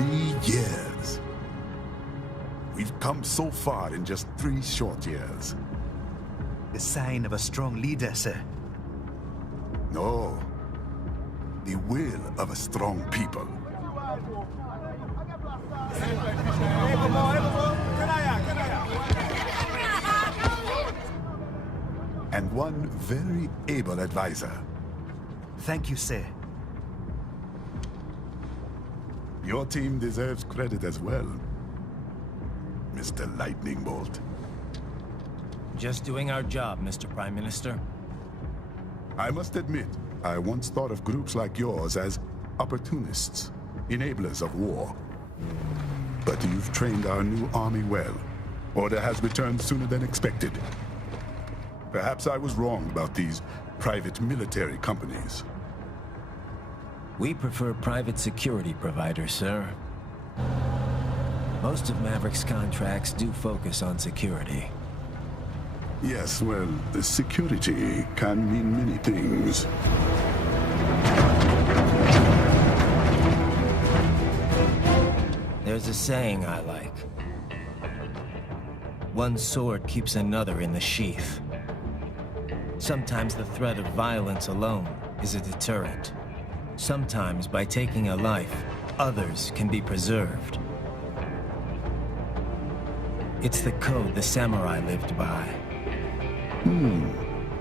3 years. We've come so far in just 3 short years. The sign of a strong leader, sir. No. The will of a strong people. And one very able advisor. Thank you, sir. Your team deserves credit as well, Mr. Lightning Bolt. Just doing our job, Mr. Prime Minister. I must admit, I once thought of groups like yours as opportunists, enablers of war. But you've trained our new army well. Order has returned sooner than expected. Perhaps I was wrong about these private military companies. We prefer private security providers, sir. Most of Maverick's contracts do focus on security. Yes, well, security can mean many things. There's a saying I like. One sword keeps another in the sheath. Sometimes the threat of violence alone is a deterrent. Sometimes by taking a life, others can be preserved. It's the code the samurai lived by.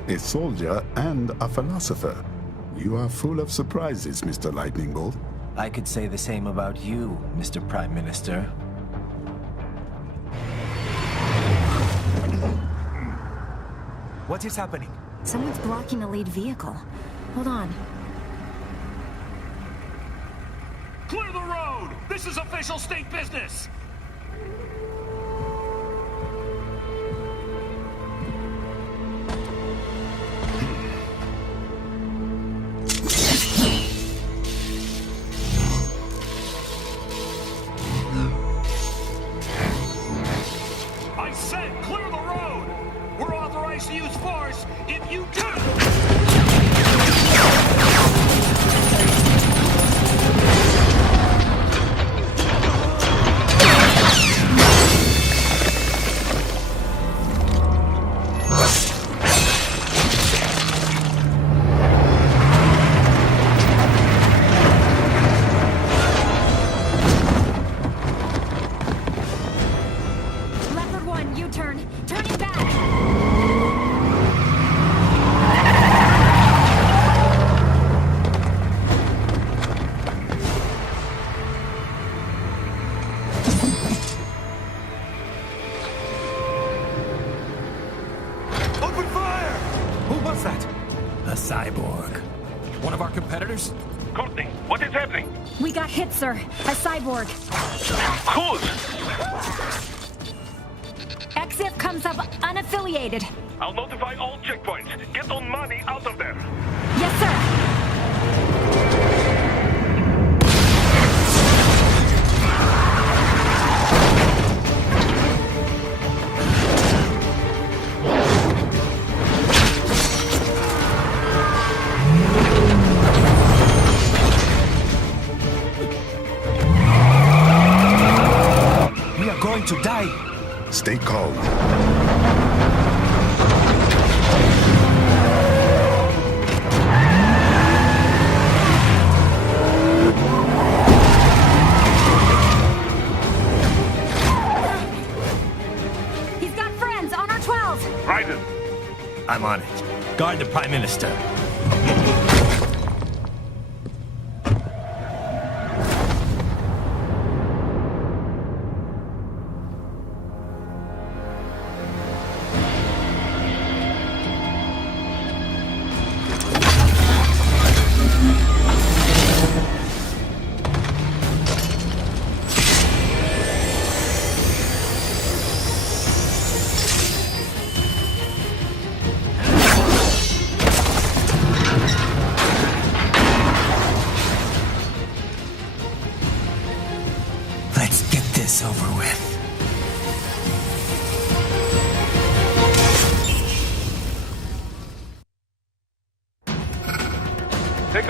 A soldier and a philosopher. You are full of surprises, Mr. Lightning Bolt. I could say the same about you, Mr. Prime Minister. What is happening? Someone's blocking the lead vehicle. Hold on. Clear the road! This is official state business! I said clear the road! We're authorized to use force if you do! Leopard 1, U-turn. Turning back. Open fire! Who was that? A cyborg. One of our competitors? Courtney, what is happening? We got hit, sir. A cyborg. Who's? Exif comes up unaffiliated. I'll notify all checkpoints. Get on money out of there. Yes, sir. We are going to die. Stay calm. He's got friends on our 12s. Raiden, I'm on it. Guard the Prime Minister. Let's get this over with.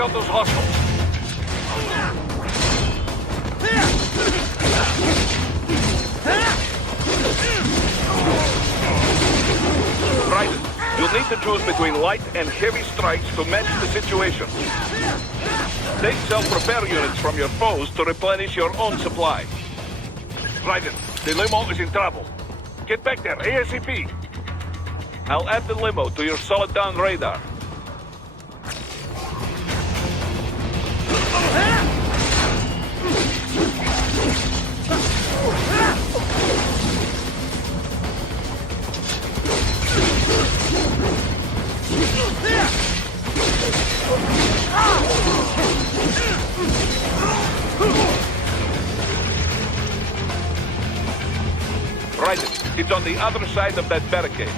take out those hostiles. need to choose between light and heavy strikes to match the situation. Take self-repair units from your foes to replenish your own supply. Raiden, the limo is in trouble. Get back there, ASAP. I'll add the limo to your solid down radar. Raiden, it's on the other side of that barricade.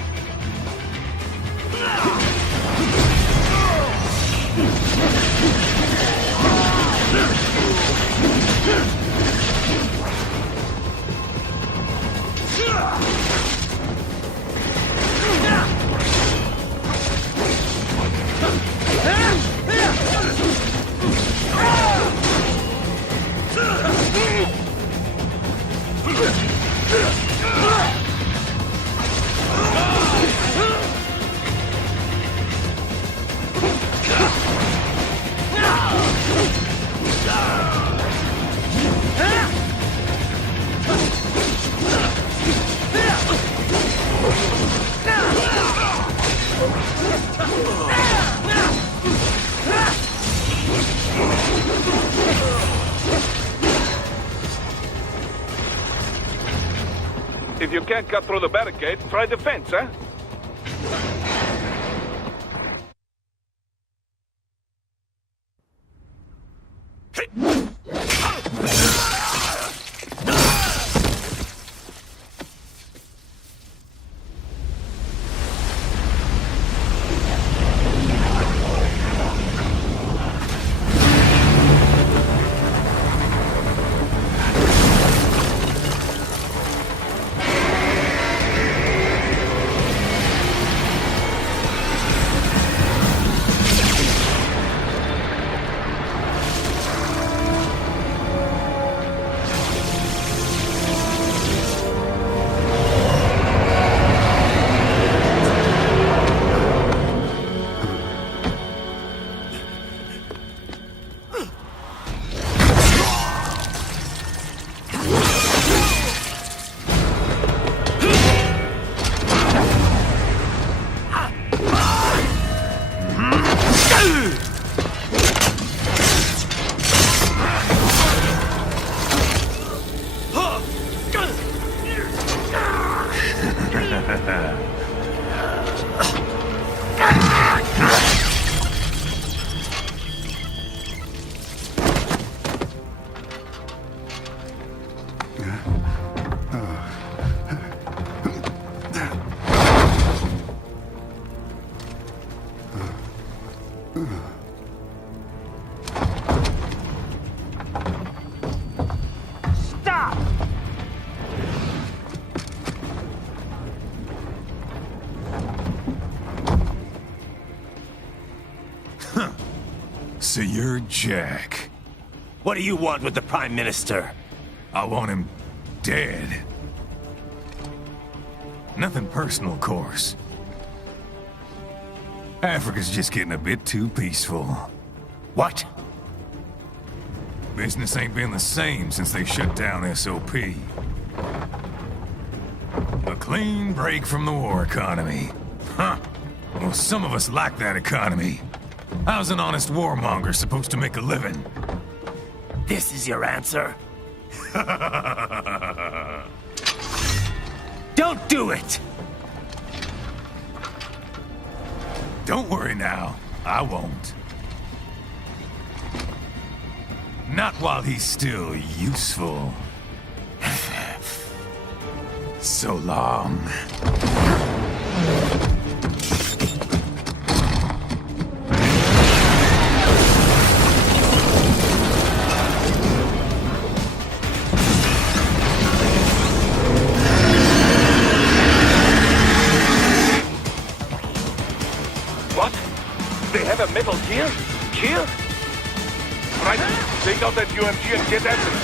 If you can't cut through the barricade, try the fence, huh? So you're Jack. What do you want with the Prime Minister? I want him dead. Nothing personal, of course. Africa's just getting a bit too peaceful. What? Business ain't been the same since they shut down SOP. A clean break from the war economy. Huh. Well, some of us like that economy. How's an honest warmonger supposed to make a living? This is your answer? Don't do it! Don't worry now. I won't. Not while he's still useful. So long. What? They have a metal gear? Gear? Right, take out that UMG and get after it.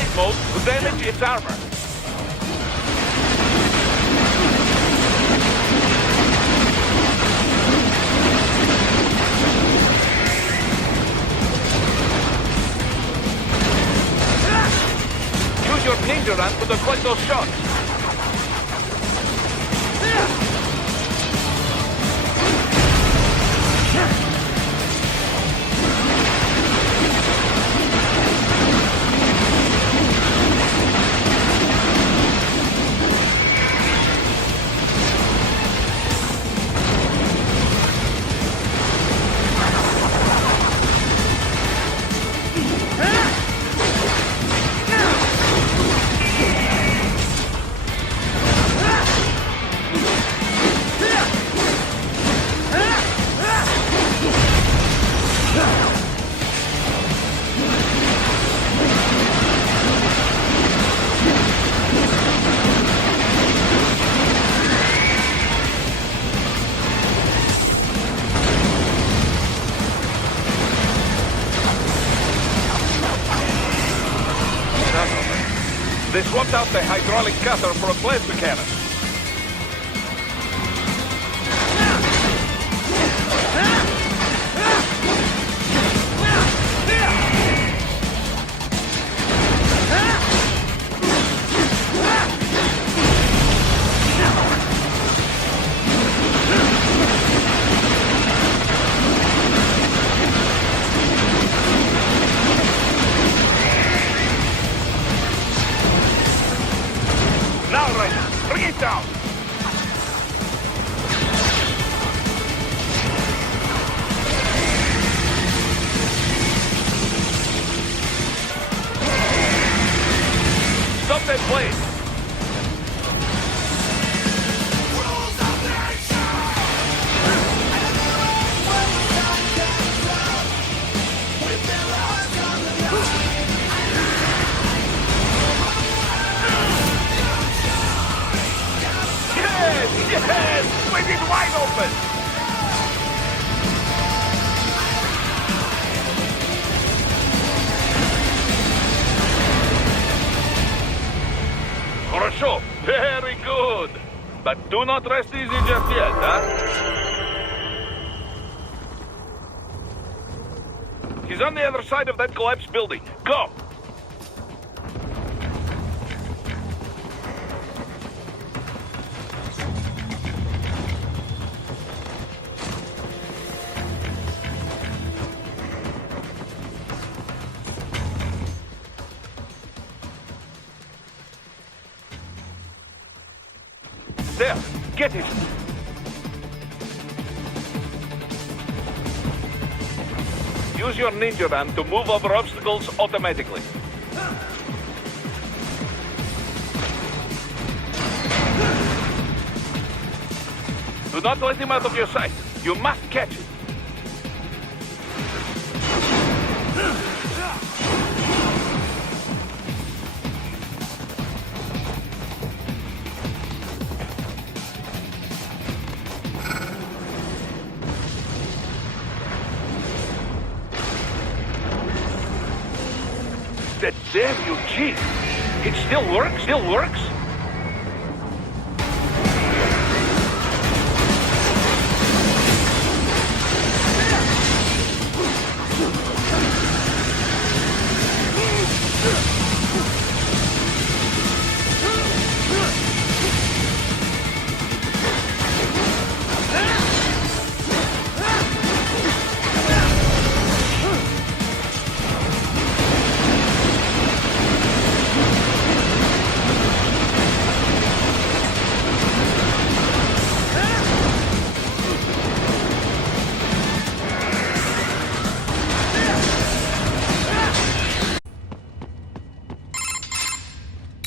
blade mode to damage its armor. Use your ninja run to deflect those shots. They swapped out the hydraulic cutter for a plasma cannon. Now, Raiden, bring it down! Stop that blade! Yes! Swing it wide open! Хорошо. Very good. But do not rest easy just yet, huh? He's on the other side of that collapsed building. Go! There, get it! Use your ninja run to move over obstacles automatically. Do not let him out of your sight. You must catch it. That damn you cheat! It still works? Still works?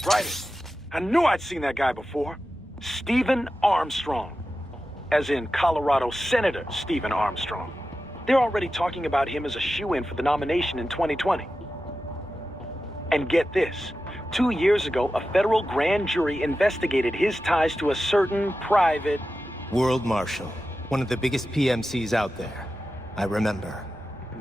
Right. I knew I'd seen that guy before. Stephen Armstrong. As in Colorado Senator Stephen Armstrong. They're already talking about him as a shoo-in for the nomination in 2020. And get this. 2 years ago, a federal grand jury investigated his ties to a certain private... World Marshal. One of the biggest PMCs out there. I remember.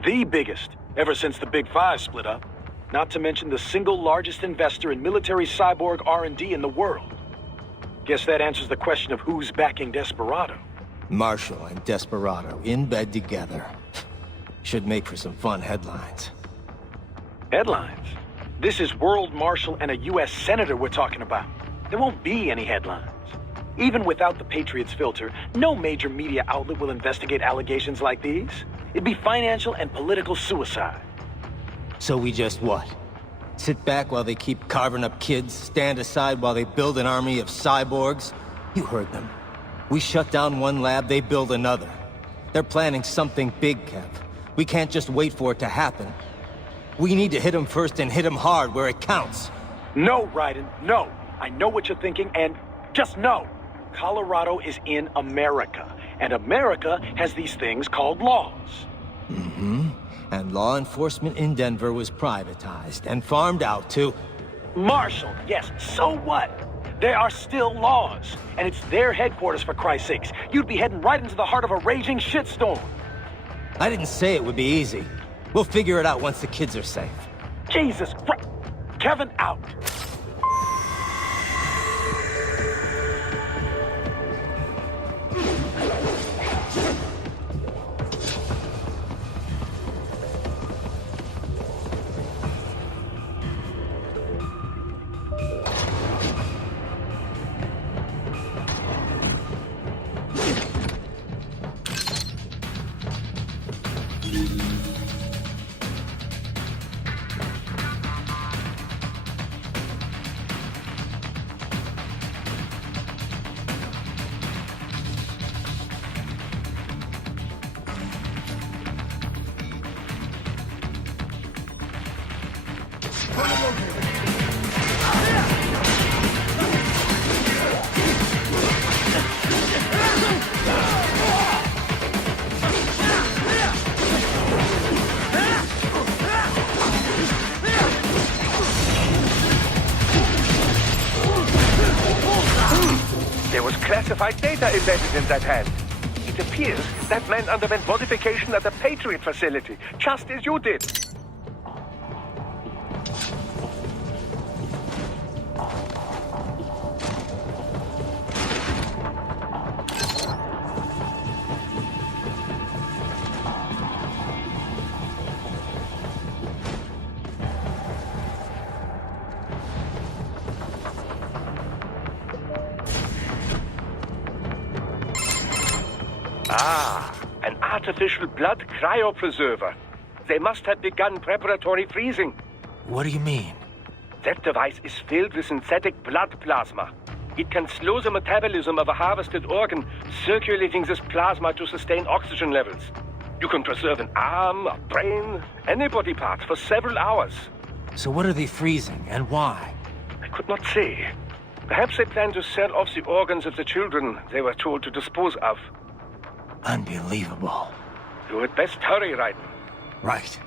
The biggest, ever since the Big Five split up. not to mention the single largest investor in military cyborg R&D in the world. Guess that answers the question of who's backing Desperado. Marshall and Desperado in bed together. Should make for some fun headlines. Headlines? This is World Marshal and a U.S. Senator we're talking about. There won't be any headlines. Even without the Patriots filter, no major media outlet will investigate allegations like these. It'd be financial and political suicide. So we just what? Sit back while they keep carving up kids, stand aside while they build an army of cyborgs? You heard them. We shut down one lab, they build another. They're planning something big, Kev. We can't just wait for it to happen. We need to hit them first and hit them hard where it counts. No, Raiden, no. I know what you're thinking, and just know. Colorado is in America, and America has these things called laws. Mm-hmm. And law enforcement in Denver was privatized and farmed out to... Marshall, yes, so what? There are still laws, and it's their headquarters, for Christ's sakes. You'd be heading right into the heart of a raging shitstorm. I didn't say it would be easy. We'll figure it out once the kids are safe. Jesus Christ. Kevin, out. There was classified data embedded in that hand. It appears that man underwent modification at the Patriot facility, just as you did. Ah, an artificial blood cryopreserver. They must have begun preparatory freezing. What do you mean? That device is filled with synthetic blood plasma. It can slow the metabolism of a harvested organ, circulating this plasma to sustain oxygen levels. You can preserve an arm, a brain, any body part for several hours. So what are they freezing, and why? I could not say. Perhaps they plan to sell off the organs of the children they were told to dispose of. Unbelievable. You had best hurry, Raiden. Right.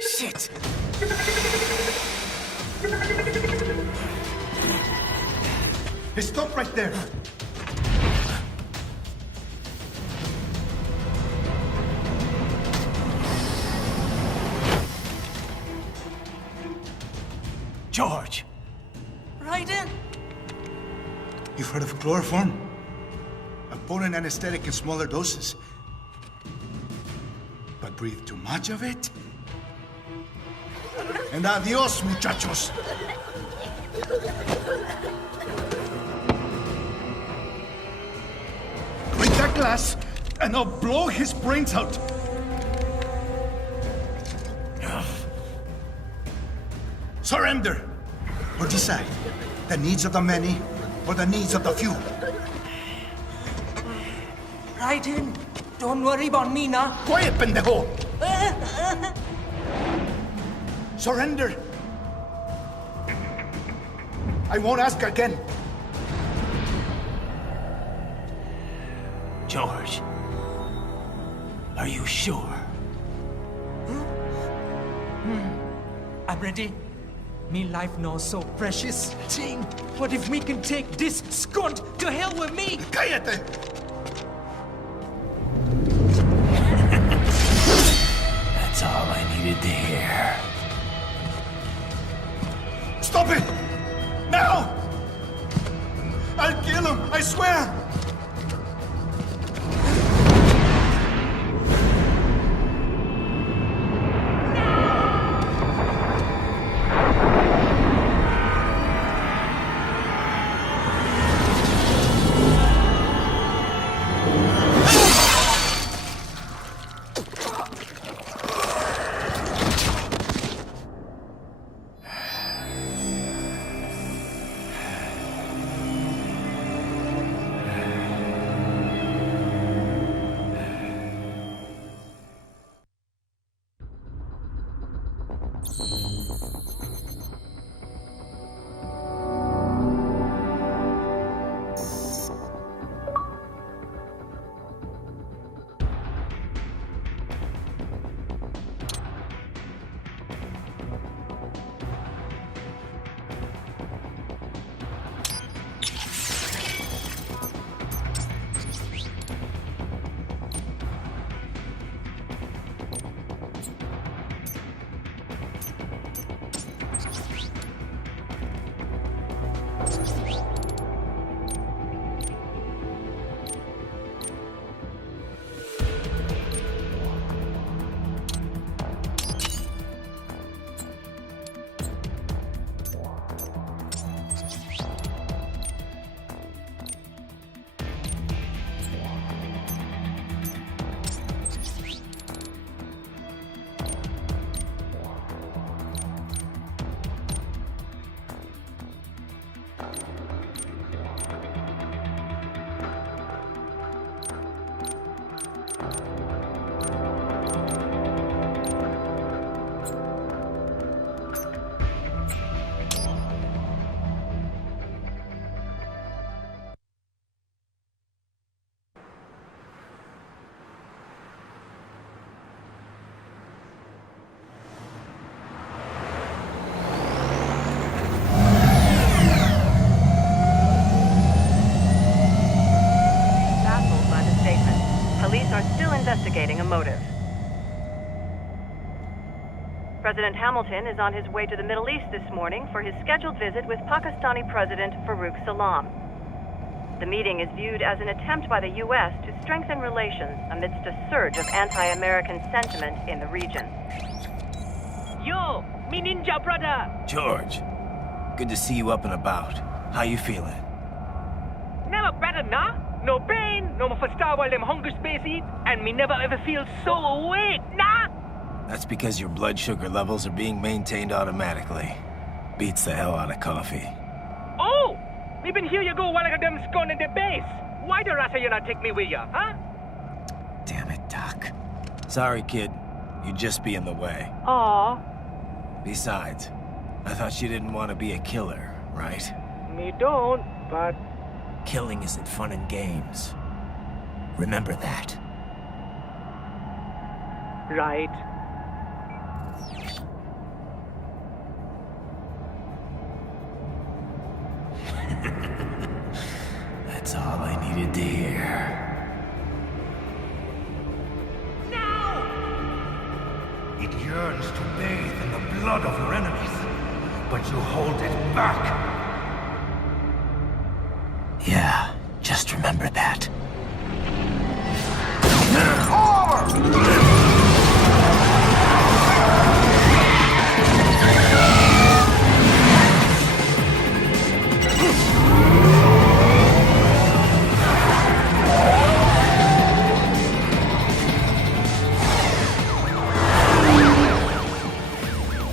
Shit! Hey, stop right there! George! Raiden? You've heard of chloroform? A potent anesthetic in smaller doses. But breathe too much of it? And adios, muchachos! Break that glass, and I'll blow his brains out! Surrender! Or decide, the needs of the many, or the needs of the few. Raiden, don't worry about me now. Quiet, pendejo! Surrender! I won't ask again. George. Are you sure? I'm ready. Me life now so precious. Ting, what if we can take this skunt to hell with me? Cállate! That's all I needed to hear. Stop it! Now! I'll kill him, I swear! Investigating a motive. President Hamilton is on his way to the Middle East this morning for his scheduled visit with Pakistani President Farooq Salam. The meeting is viewed as an attempt by the U.S. to strengthen relations amidst a surge of anti-American sentiment in the region. Yo, me ninja brother! George, good to see you up and about. How you feeling? Never better, nah? No pain, no more faster while them hunger space eat, and me never ever feel so awake, nah? That's because your blood sugar levels are being maintained automatically. Beats the hell out of coffee. Oh! Me been here you go while I got them scone in the base. Why the rasta you not take me with ya, huh? Damn it, Doc. Sorry, kid. You'd just be in the way. Aw. Besides, I thought you didn't want to be a killer, right? Me don't, but... Killing isn't fun and games. Remember that. Right. That's all I needed to hear. It yearns to bathe in the blood of your enemies, but you hold it back. Yeah, just remember that.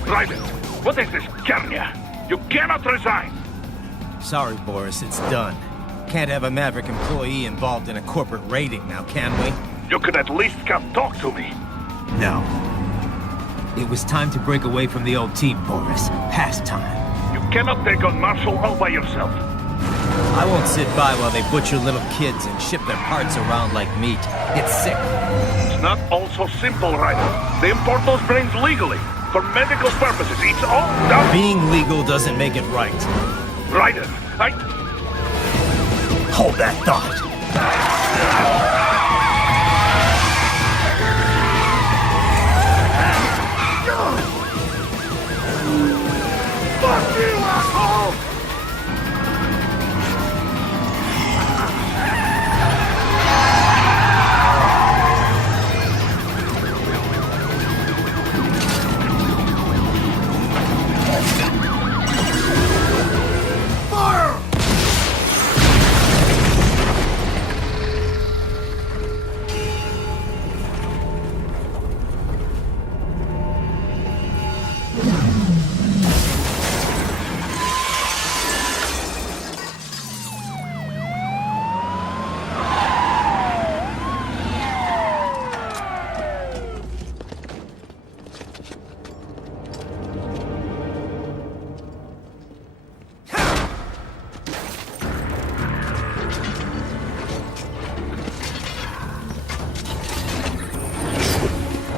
Raiden, what is this, Kenya? You cannot resign! Sorry, Boris, it's done. Can't have a Maverick employee involved in a corporate raiding now, can we? You could at least come talk to me. No. It was time to break away from the old team, Boris. Past time. You cannot take on Marshall all by yourself. I won't sit by while they butcher little kids and ship their parts around like meat. It's sick. It's not all so simple, Ryder. They import those brains legally. For medical purposes. It's all done. Being legal doesn't make it right. Ryder, Hold that thought. Fuck you, asshole!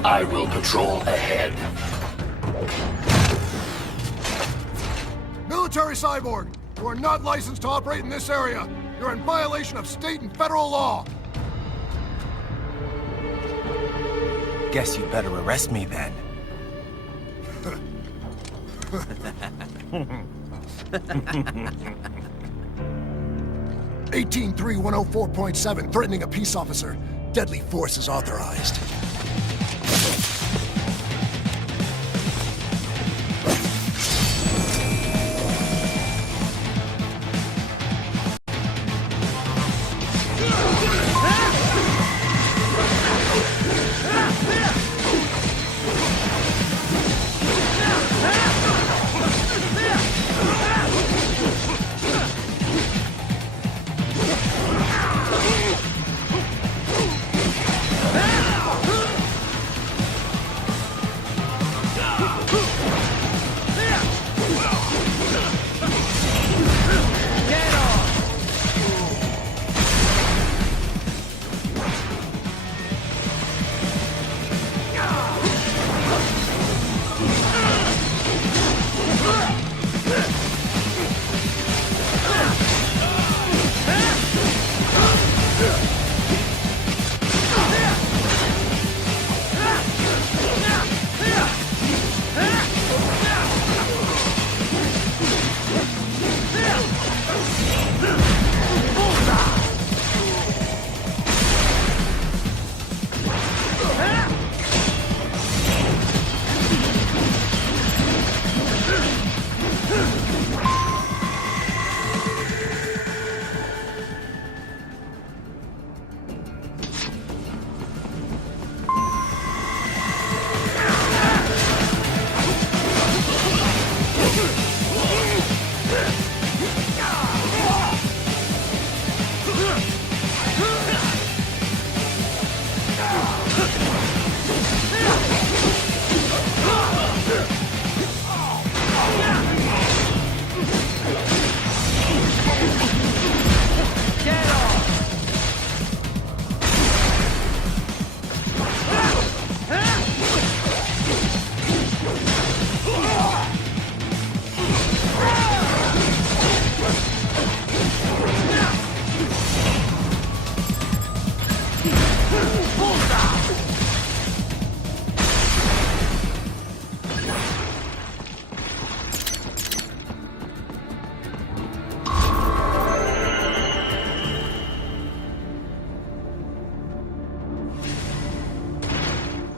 I will patrol ahead. Military cyborg! You are not licensed to operate in this area! You're in violation of state and federal law! Guess you better arrest me then. 183-104.7, threatening a peace officer. Deadly force is authorized.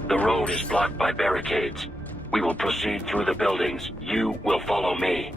The road is blocked by barricades. We will proceed through the buildings. You will follow me.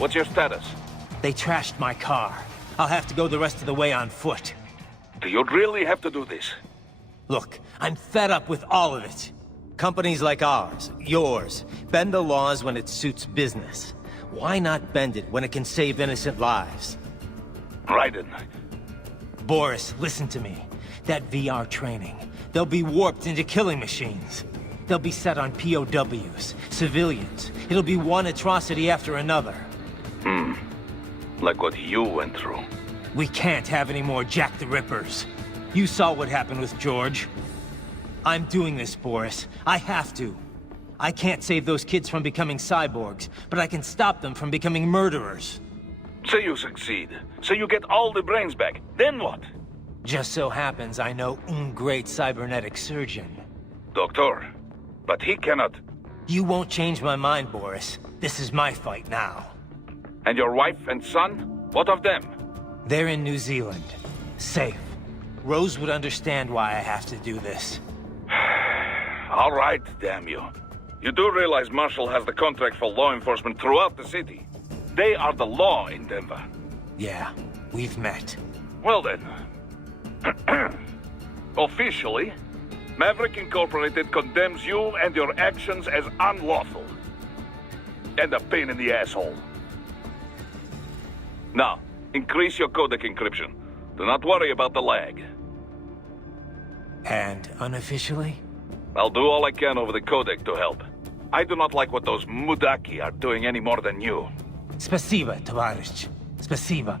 What's your status? They trashed my car. I'll have to go the rest of the way on foot. Do you really have to do this? Look, I'm fed up with all of it. Companies like ours, yours, bend the laws when it suits business. Why not bend it when it can save innocent lives? Raiden. Boris, listen to me. That VR training, they'll be warped into killing machines. They'll be set on POWs, civilians. It'll be one atrocity after another. Like what you went through. We can't have any more Jack the Rippers. You saw what happened with George. I'm doing this, Boris. I have to. I can't save those kids from becoming cyborgs, but I can stop them from becoming murderers. Say you succeed. Say you get all the brains back. Then what? Just so happens I know un great cybernetic surgeon. Doctor. But he cannot. You won't change my mind, Boris. This is my fight now. And your wife and son? What of them? They're in New Zealand. Safe. Rose would understand why I have to do this. All right, damn you. You do realize Marshall has the contract for law enforcement throughout the city. They are the law in Denver. Yeah, we've met. Well then. Officially, Maverick Incorporated condemns you and your actions as unlawful. And a pain in the asshole. Now, increase your codec encryption. Do not worry about the lag. And unofficially? I'll do all I can over the codec to help. I do not like what those Mudaki are doing any more than you. Spasiba, товарищ. Spasiba.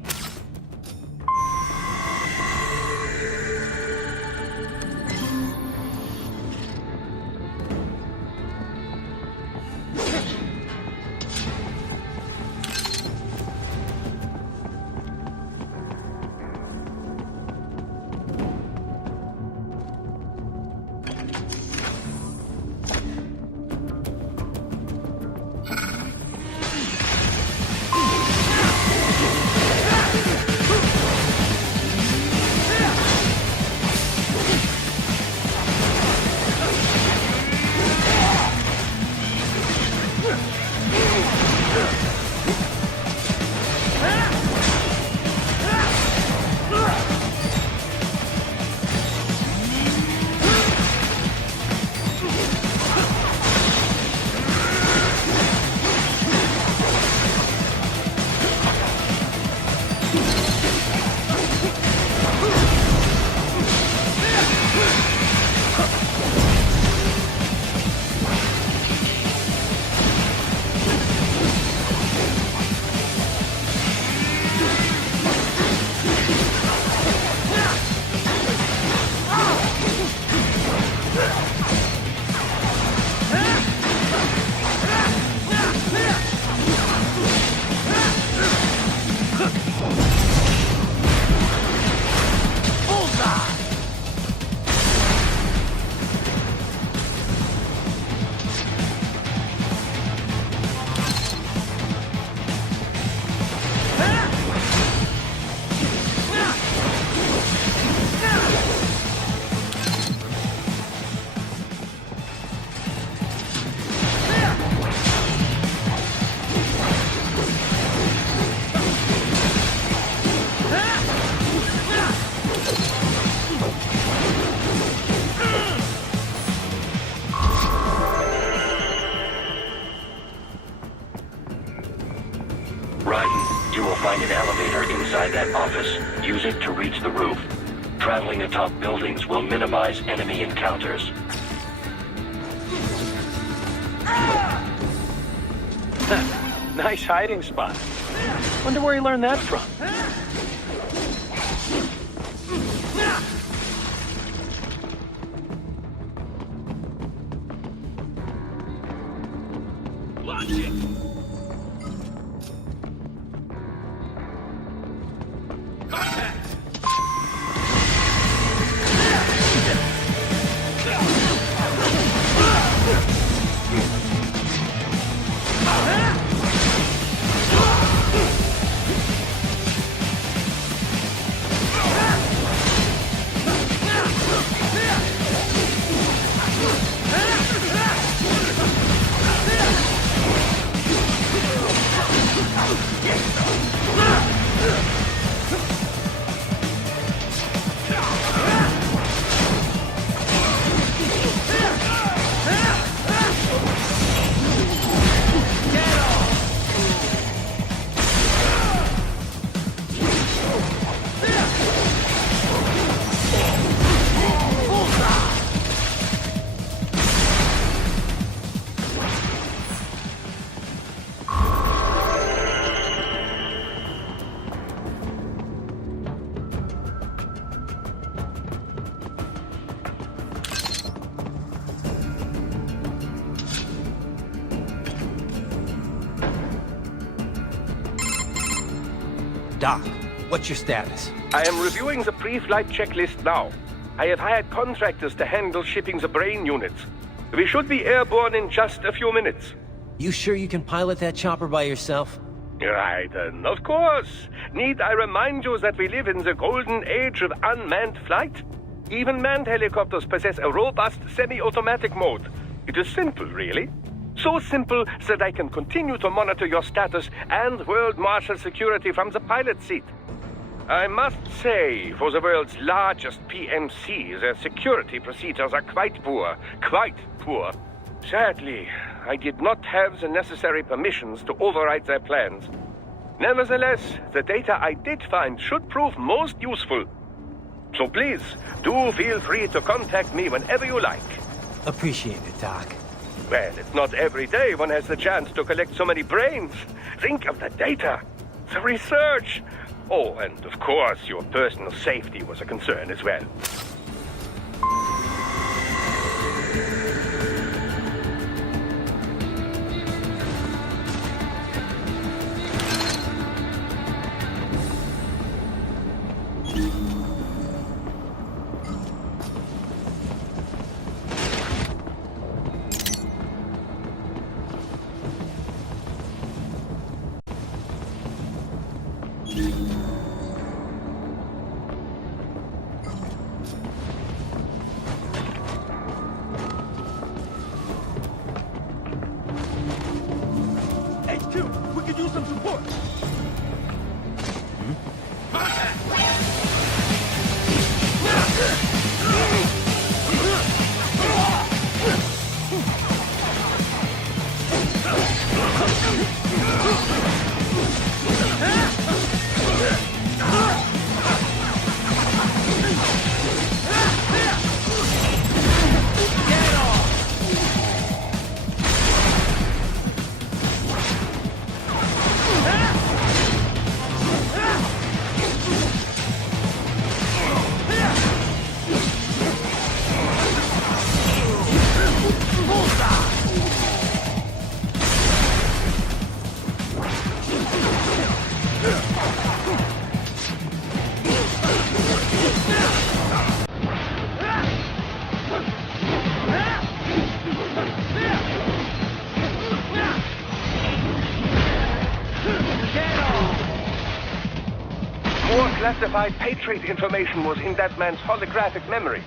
Find an elevator inside that office. Use it to reach the roof. Traveling atop buildings will minimize enemy encounters. Nice hiding spot. Wonder where he learned that from. Watch it. Doc, what's your status? I am reviewing the pre-flight checklist now. I have hired contractors to handle shipping the brain units. We should be airborne in just a few minutes. You sure you can pilot that chopper by yourself? Right, of course. Need I remind you that we live in the golden age of unmanned flight? Even manned helicopters possess a robust semi-automatic mode. It is simple, really. So simple that I can continue to monitor your status and world marshal security from the pilot seat. I must say, for the world's largest PMC, their security procedures are quite poor. Quite poor. Sadly, I did not have the necessary permissions to override their plans. Nevertheless, the data I did find should prove most useful. So please, do feel free to contact me whenever you like. Appreciate it, Doc. Well, it's not every day one has the chance to collect so many brains. Think of the data, the research. Oh, and of course, your personal safety was a concern as well. More classified Patriot information was in that man's holographic memory.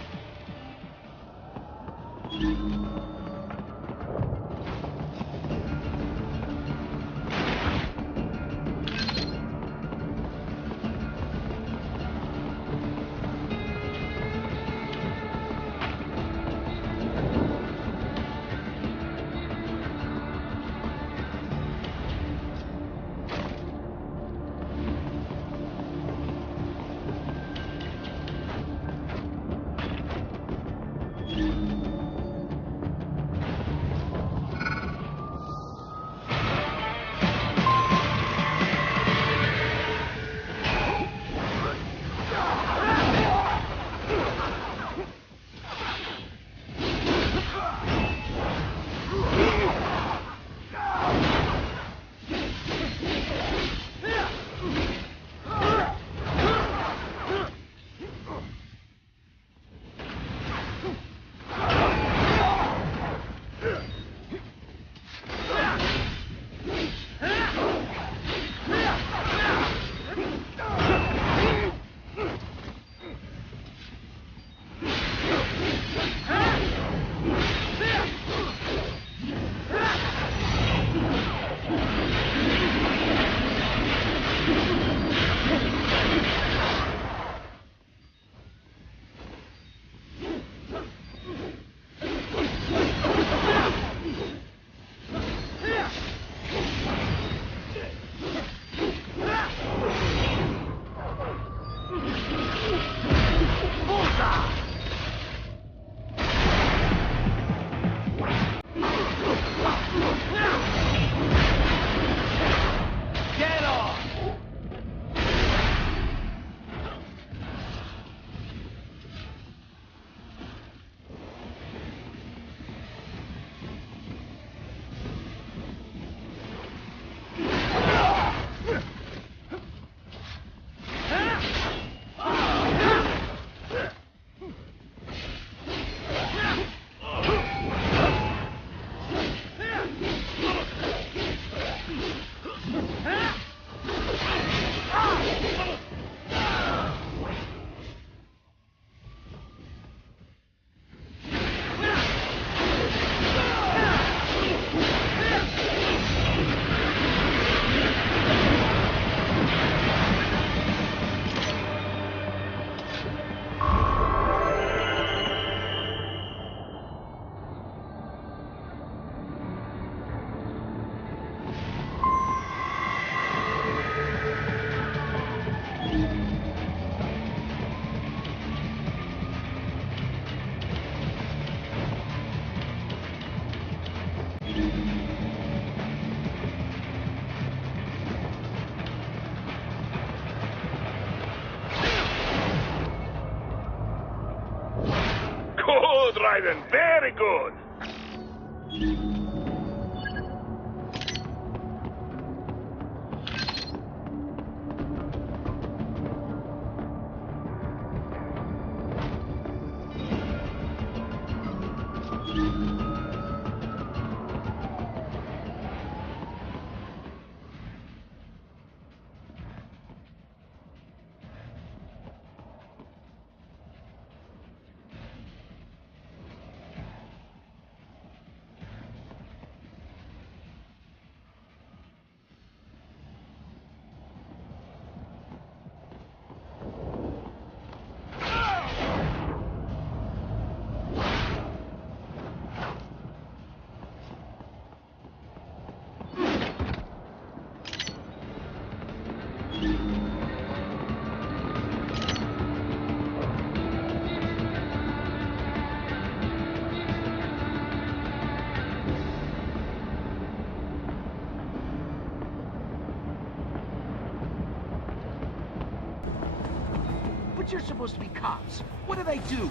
Raiden, very good. But you're supposed to be cops. What do they do?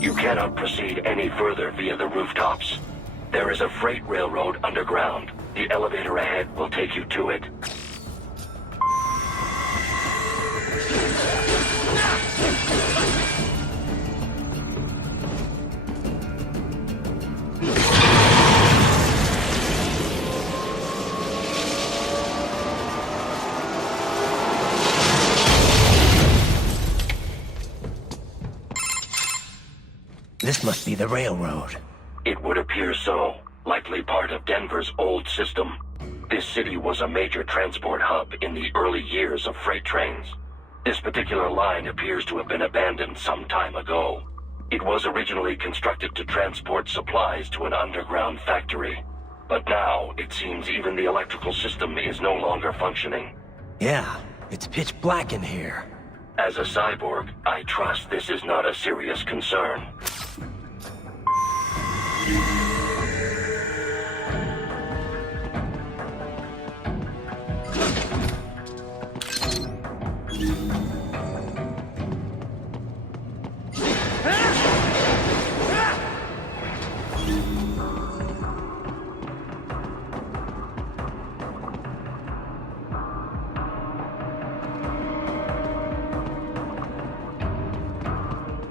You cannot proceed any further via the rooftops. There is a freight railroad underground. The elevator ahead will take you to it. This must be the railroad. It would appear so. Likely part of Denver's old system. This city was a major transport hub in the early years of freight trains. This particular line appears to have been abandoned some time ago. It was originally constructed to transport supplies to an underground factory. But now, it seems even the electrical system is no longer functioning. Yeah, it's pitch black in here. As a cyborg, I trust this is not a serious concern.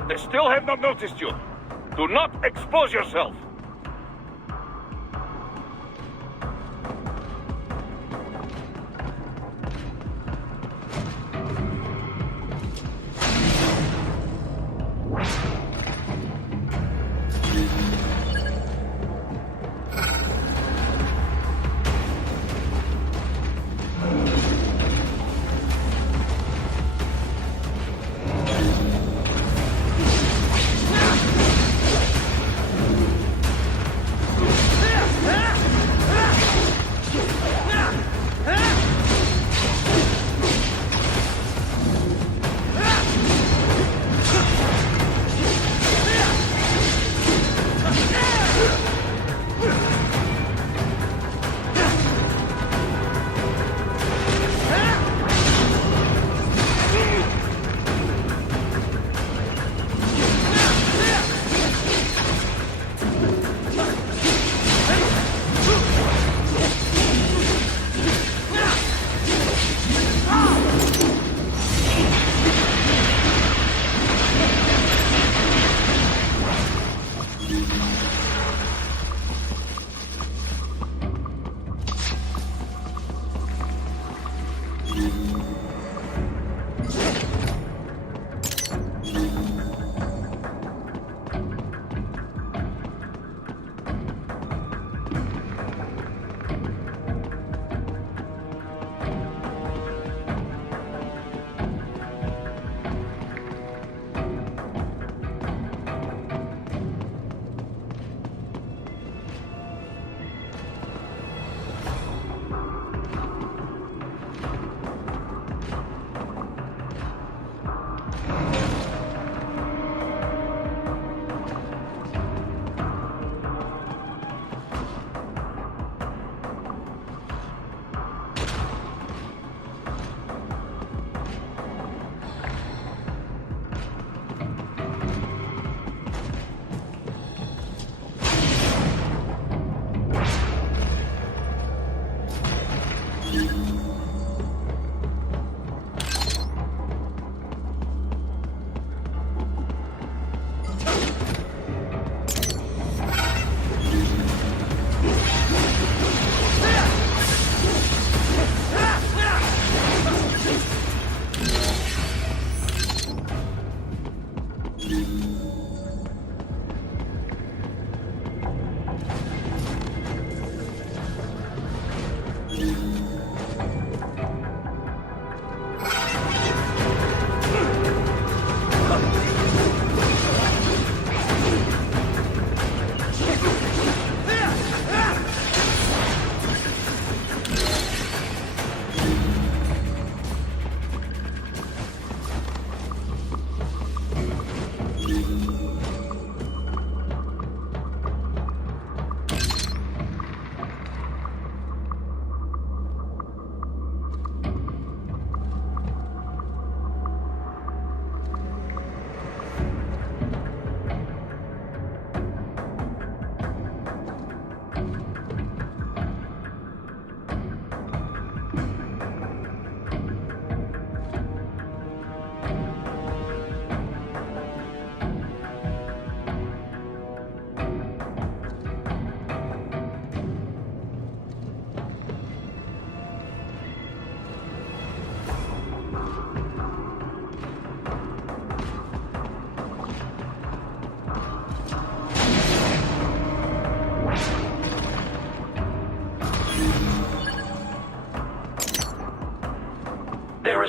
They still have not noticed you. Do not expose yourself.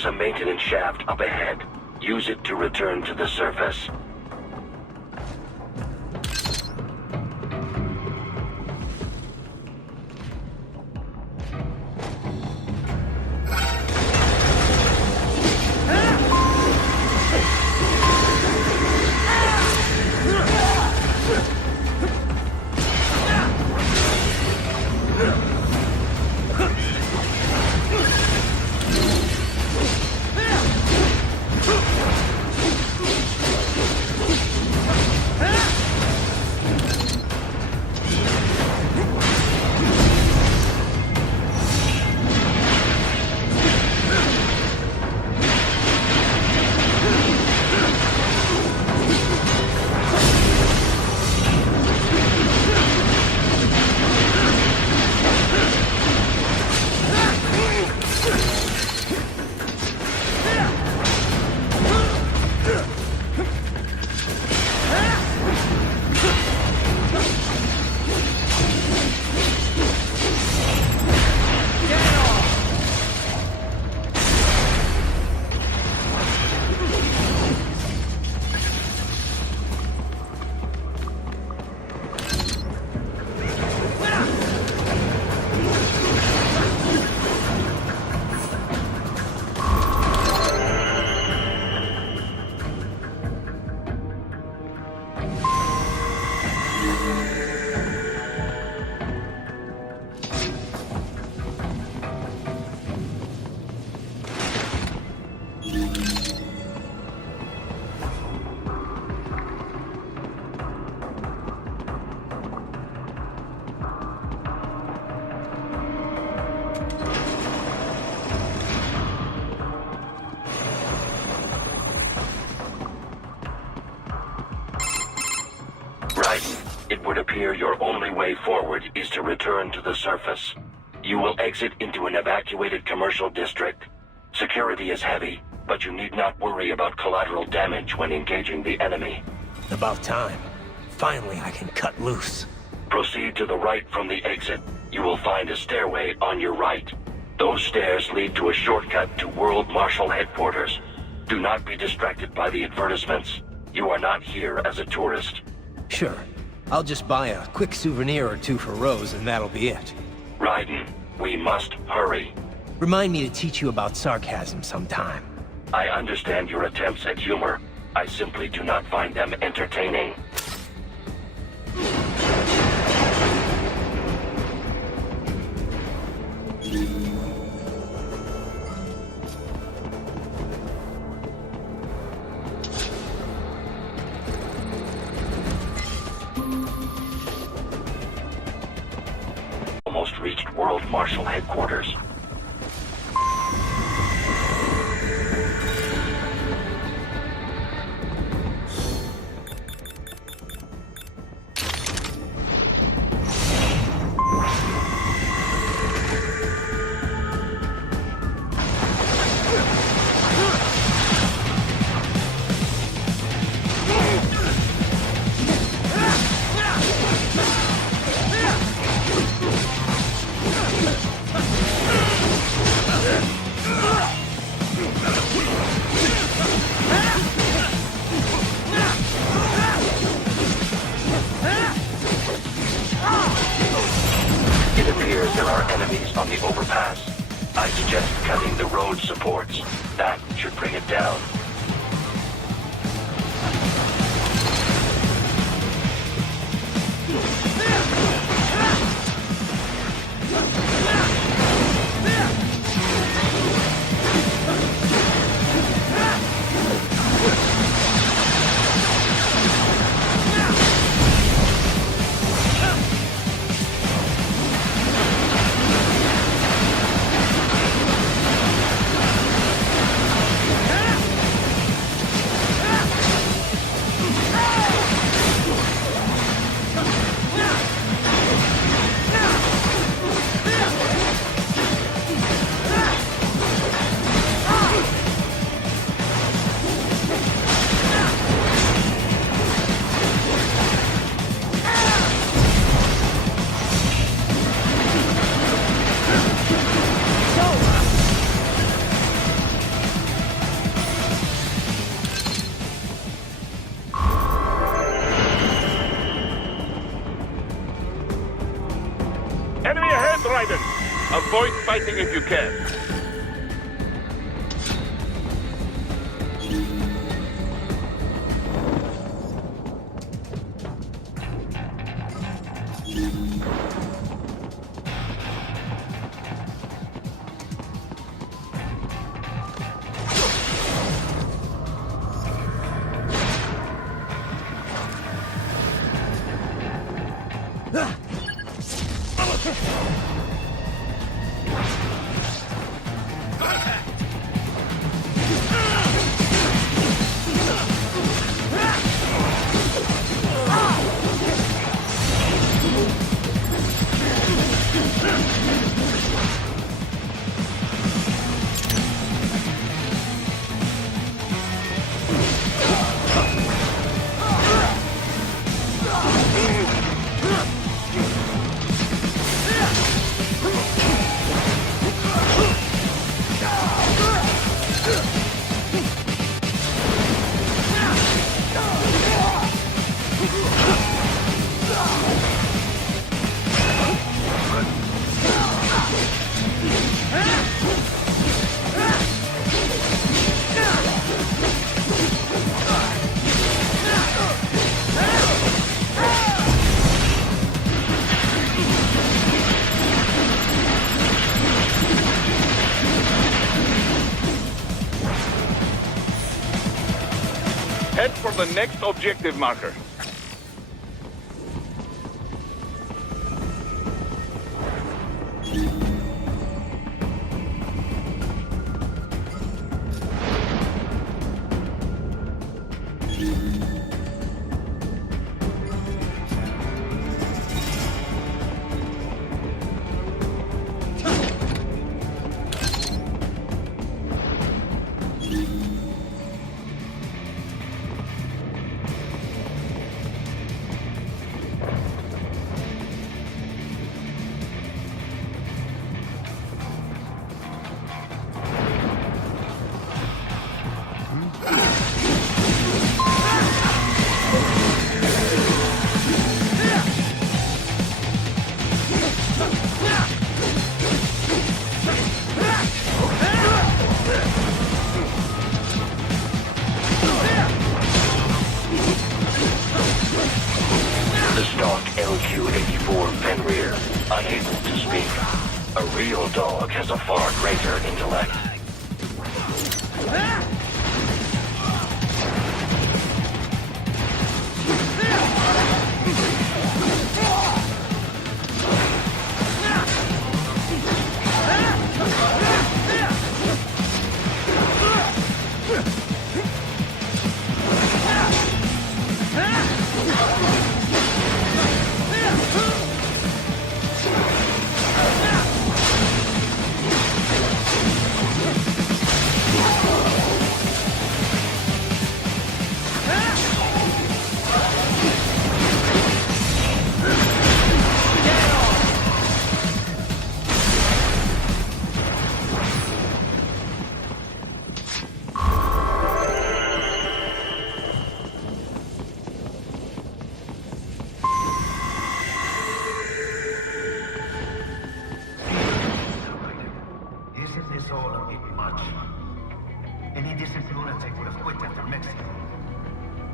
There's a maintenance shaft up ahead. Use it to return to the surface. It would appear your only way forward is to return to the surface. You will exit into an evacuated commercial district. Security is heavy, but you need not worry about collateral damage when engaging the enemy. About time. Finally, I can cut loose. Proceed to the right from the exit. You will find a stairway on your right. Those stairs lead to a shortcut to World Marshal Headquarters. Do not be distracted by the advertisements. You are not here as a tourist. Sure. I'll just buy a quick souvenir or two for Rose and that'll be it. Raiden, we must hurry. Remind me to teach you about sarcasm sometime. I understand your attempts at humor. I simply do not find them entertaining. Almost reached World Marshal Headquarters. It appears there are enemies on the overpass. I suggest cutting the road supports. That should bring it down. Enemy ahead, Raiden! Avoid fighting if you can. Head for the next objective marker. The stock LQ-84 Fenrir, unable to speak. A real dog has a far greater intellect.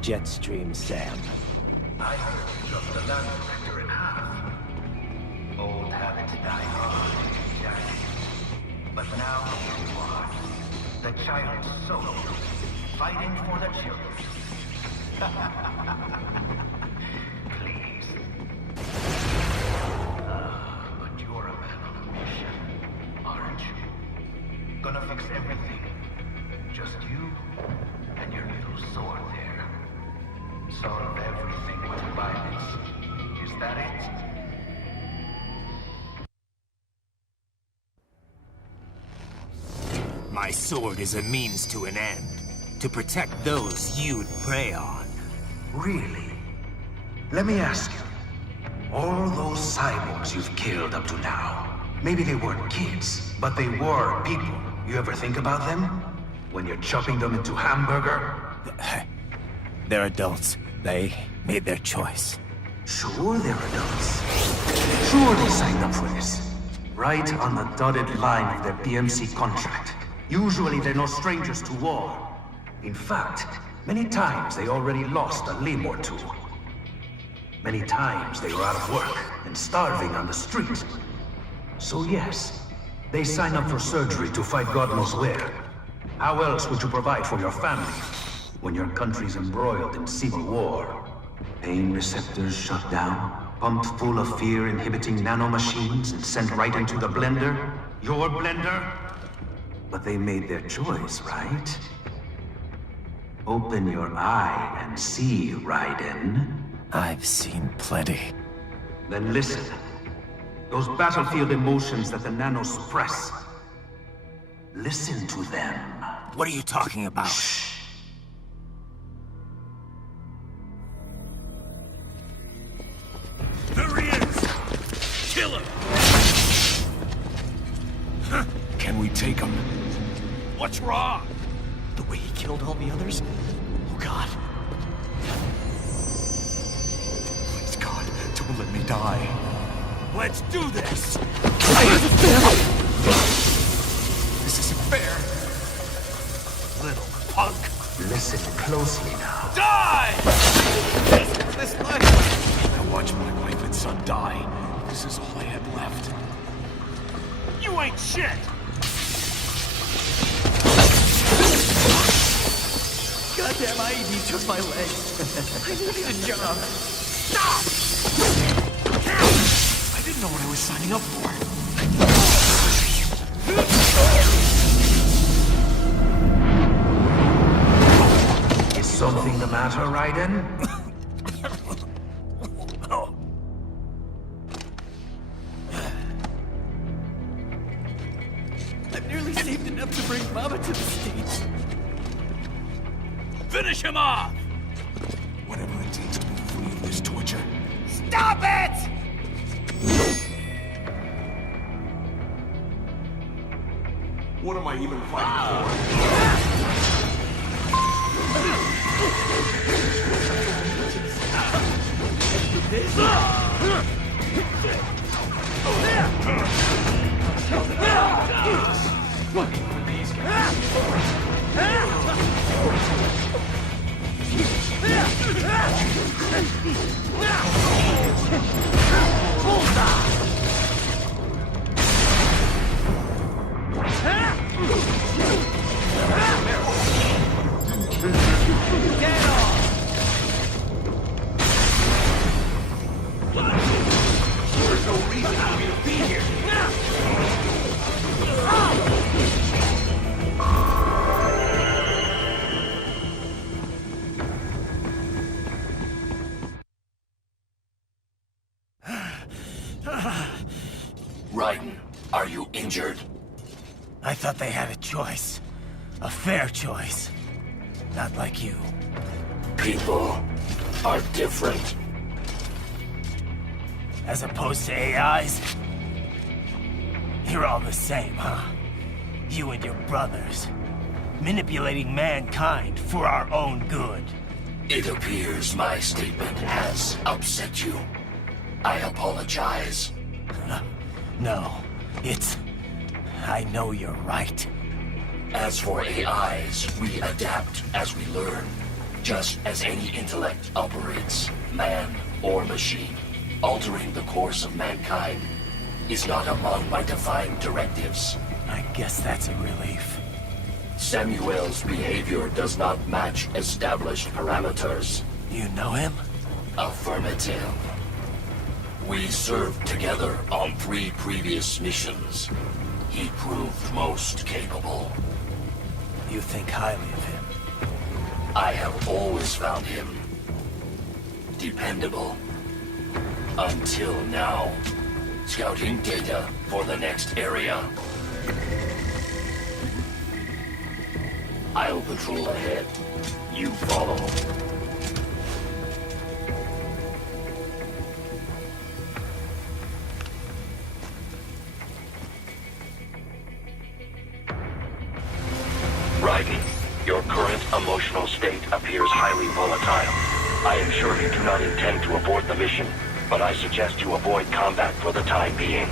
Jetstream Sam. I heard just the land sector in half. Old habits die hard, Jack. But now here you are. The child's soul, fighting for the children. Please. But you're a man on a mission, aren't you? Gonna fix everything. Just you and your little sword there. Solve everything with violence. Is that it? My sword is a means to an end. To protect those you'd prey on. Really? Let me ask you. All those cyborgs you've killed up to now, maybe they weren't kids, but they were people. You ever think about them? When you're chopping them into hamburger? They're adults. They made their choice. Sure, they're adults. Sure, they signed up for this. Right on the dotted line of their BMC contract. Usually they're no strangers to war. In fact, many times they already lost a limb or two. Many times they were out of work and starving on the street. So yes, they sign up for surgery to fight God knows where. How else would you provide for your family when your country's embroiled in civil war? Pain receptors shut down, pumped full of fear-inhibiting nanomachines and sent right into the blender? Your blender? But they made their choice, right? Open your eye and see, Raiden. I've seen plenty. Then listen. Those battlefield emotions that the nanos suppress. Listen to them. What are you talking about? Shh. There he is! Kill him! Can we take him? What's wrong? The way he killed all the others? Oh, God. Please, God, don't let me die. Let's do this! I have a family! This isn't fair. Little punk! Listen closely now. Die! This life! I watched my wife and son die. This is all I had left. You ain't shit! Goddamn IED took my leg. I needed a job. Stop! I didn't know what I was signing up for. Is something the matter, Raiden? I've nearly saved enough to bring Mama to the States. Finish him off! Whatever it takes to be free of this torture. Stop it! What am I even fighting for? These guys. There's no reason for me to be here. Raiden, are you injured? I thought they had a choice. A fair choice. Not like you. People are different. As opposed to AIs? You're all the same, huh? You and your brothers. Manipulating mankind for our own good. It appears my statement has upset you. I apologize. No, it's... I know you're right. As for AIs, we adapt as we learn. Just as any intellect operates, man or machine. Altering the course of mankind is not among my defined directives. I guess that's a relief. Samuel's behavior does not match established parameters. You know him? Affirmative. We served together on 3 previous missions. He proved most capable. You think highly of him? I have always found him dependable. Until now. Scouting data for the next area. I'll patrol ahead. You follow. Raiden, your current emotional state appears highly volatile. I am sure you do not intend to abort the mission, but I suggest you avoid combat for the time being.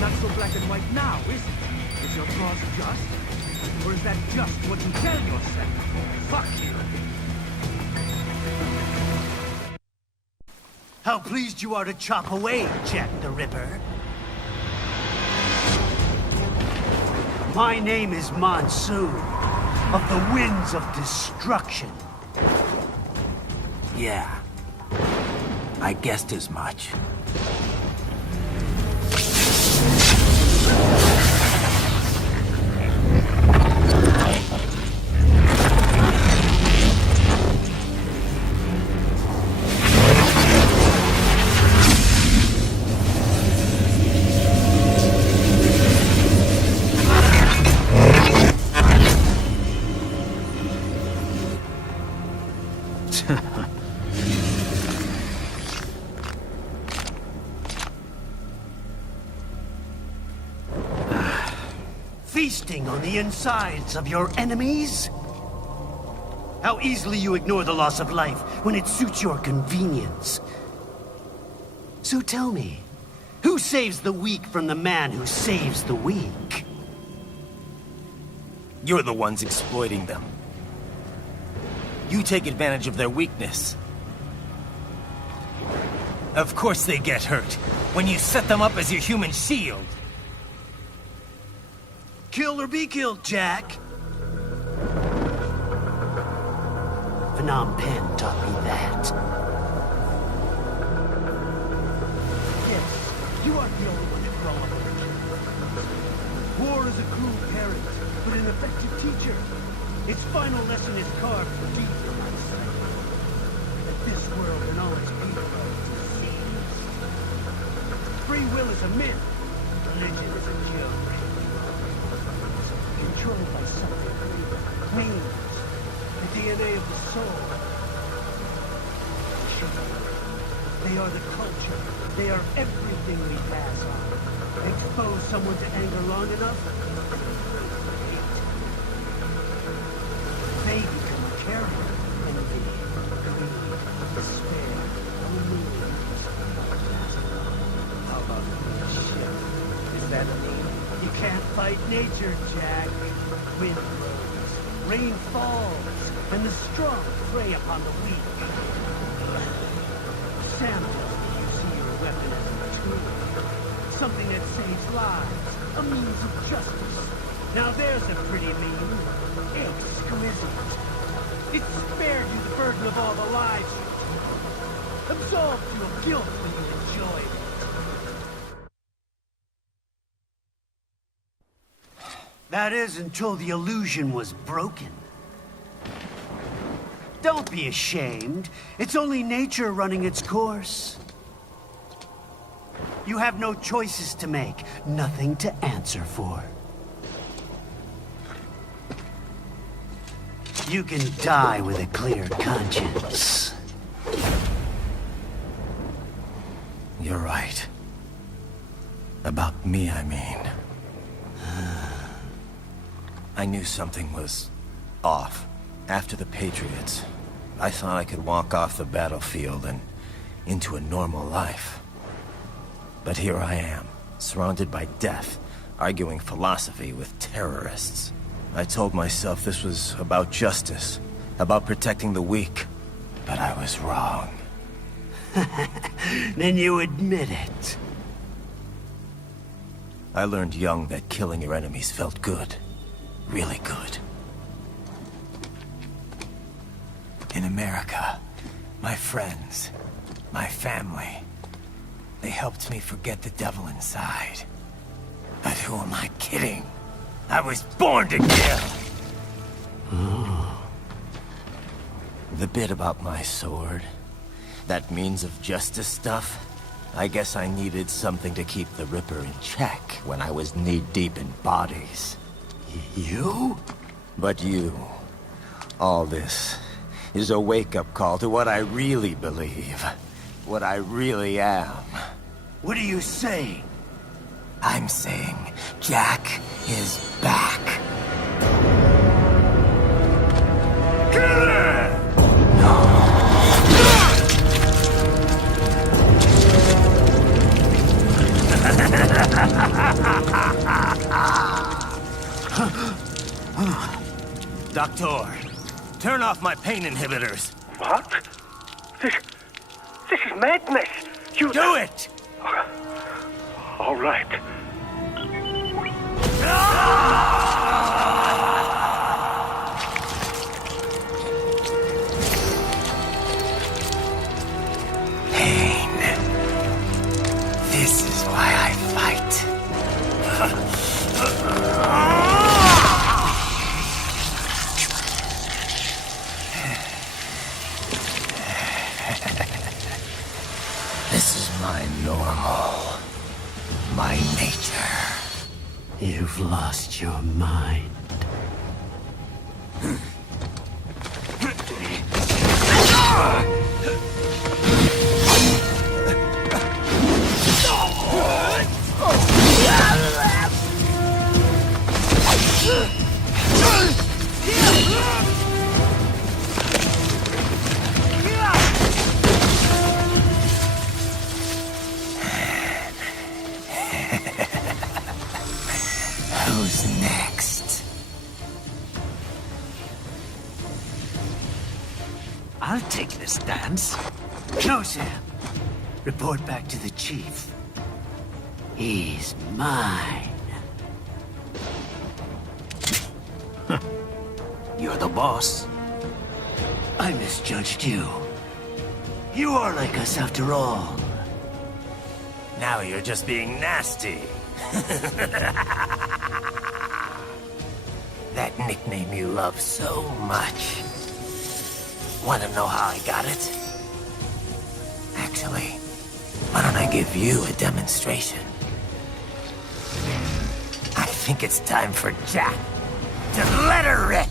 Not so black and white now, is it? Is your cross just? Or is that just what you tell yourself? Fuck you. How pleased you are to chop away, Jack the Ripper. My name is Monsoon, of the Winds of Destruction. Yeah, I guessed as much. Feasting on the insides of your enemies? How easily you ignore the loss of life when it suits your convenience. So tell me, who saves the weak from the man who saves the weak? You're the ones exploiting them. You take advantage of their weakness. Of course they get hurt when you set them up as your human shield. Kill or be killed, Jack. Phnom Penh taught me that. Yes, you aren't the only one to grow up. War is a cruel parent, but an effective teacher. Its final lesson is carved deep in my sight. That this world and all its people are disease. Free will is a myth. Religion is a joke. Controlled by something greater. Names. The DNA of the soul. They are the culture. They are everything we pass on. Expose someone to anger long enough, hate. They become a carrier. Envy, greed, despair, loneliness. How about shit? Is that a need? You can't fight nature, Jack. Wind blows, rain falls, and the strong prey upon the weak. Sam tells me you see your weapon as a tool. Something that saves lives, a means of justice. Now there's a pretty meme. Exquisite. It spared you the burden of all the lives you took. Absolved you of guilt when you enjoyed it. That is until the illusion was broken. Don't be ashamed. It's only nature running its course. You have no choices to make, nothing to answer for. You can die with a clear conscience. You're right. About me, I mean. I knew something was off. After the Patriots, I thought I could walk off the battlefield and into a normal life. But here I am, surrounded by death, arguing philosophy with terrorists. I told myself this was about justice, about protecting the weak. But I was wrong. Then you admit it. I learned young that killing your enemies felt good. Really good. In America, my friends, my family, they helped me forget the devil inside. But who am I kidding? I was born to kill! The bit about my sword, that means of justice stuff, I guess I needed something to keep the Ripper in check when I was knee-deep in bodies. You? But you, all this, is a wake-up call to what I really believe. What I really am. What are you saying? I'm saying Jack is back. Doctor, turn off my pain inhibitors. What? This is madness. You do it! All right. Pain. This is why I fight. This is my normal. My nature. You've lost your mind. Who's next? dance? No, Sam. Report back to the chief. He's mine. You're the boss. I misjudged you. You are like us after all. Now you're just being nasty. That nickname you love so much. Want to know how I got it? Actually, why don't I give you a demonstration? I think it's time for Jack to let her rip.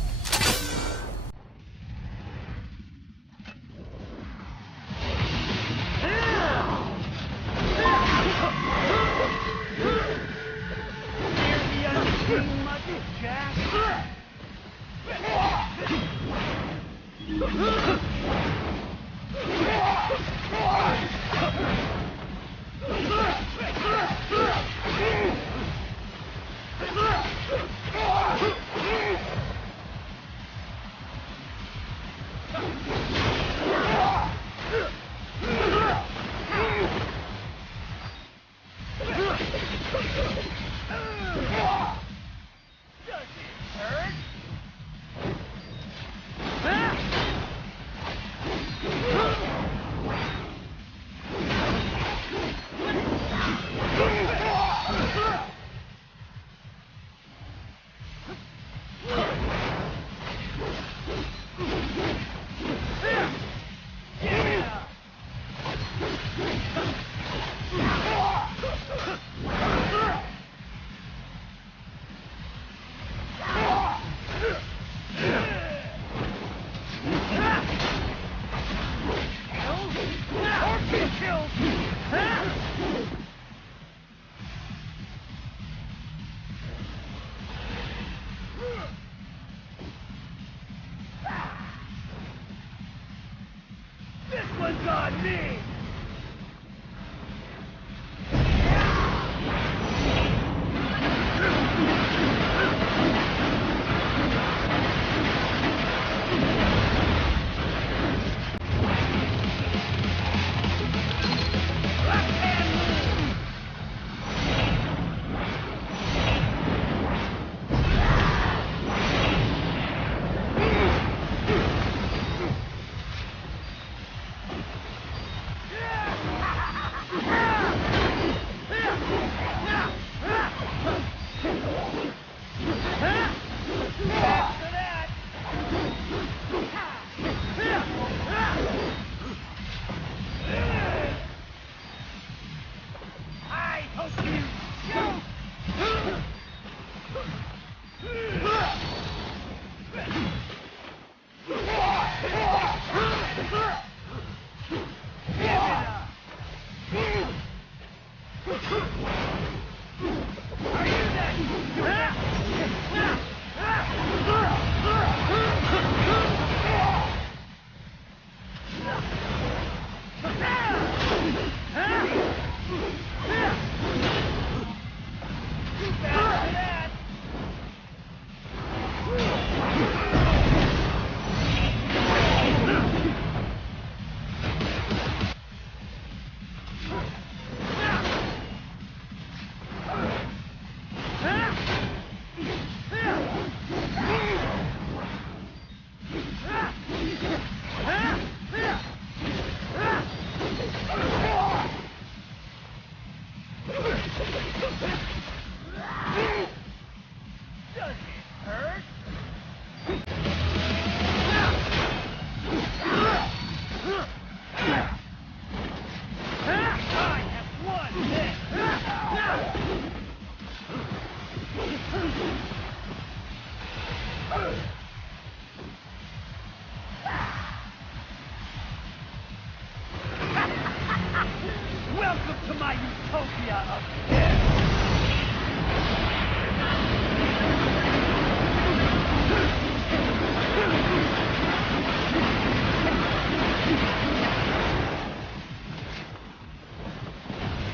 Welcome to my utopia of death!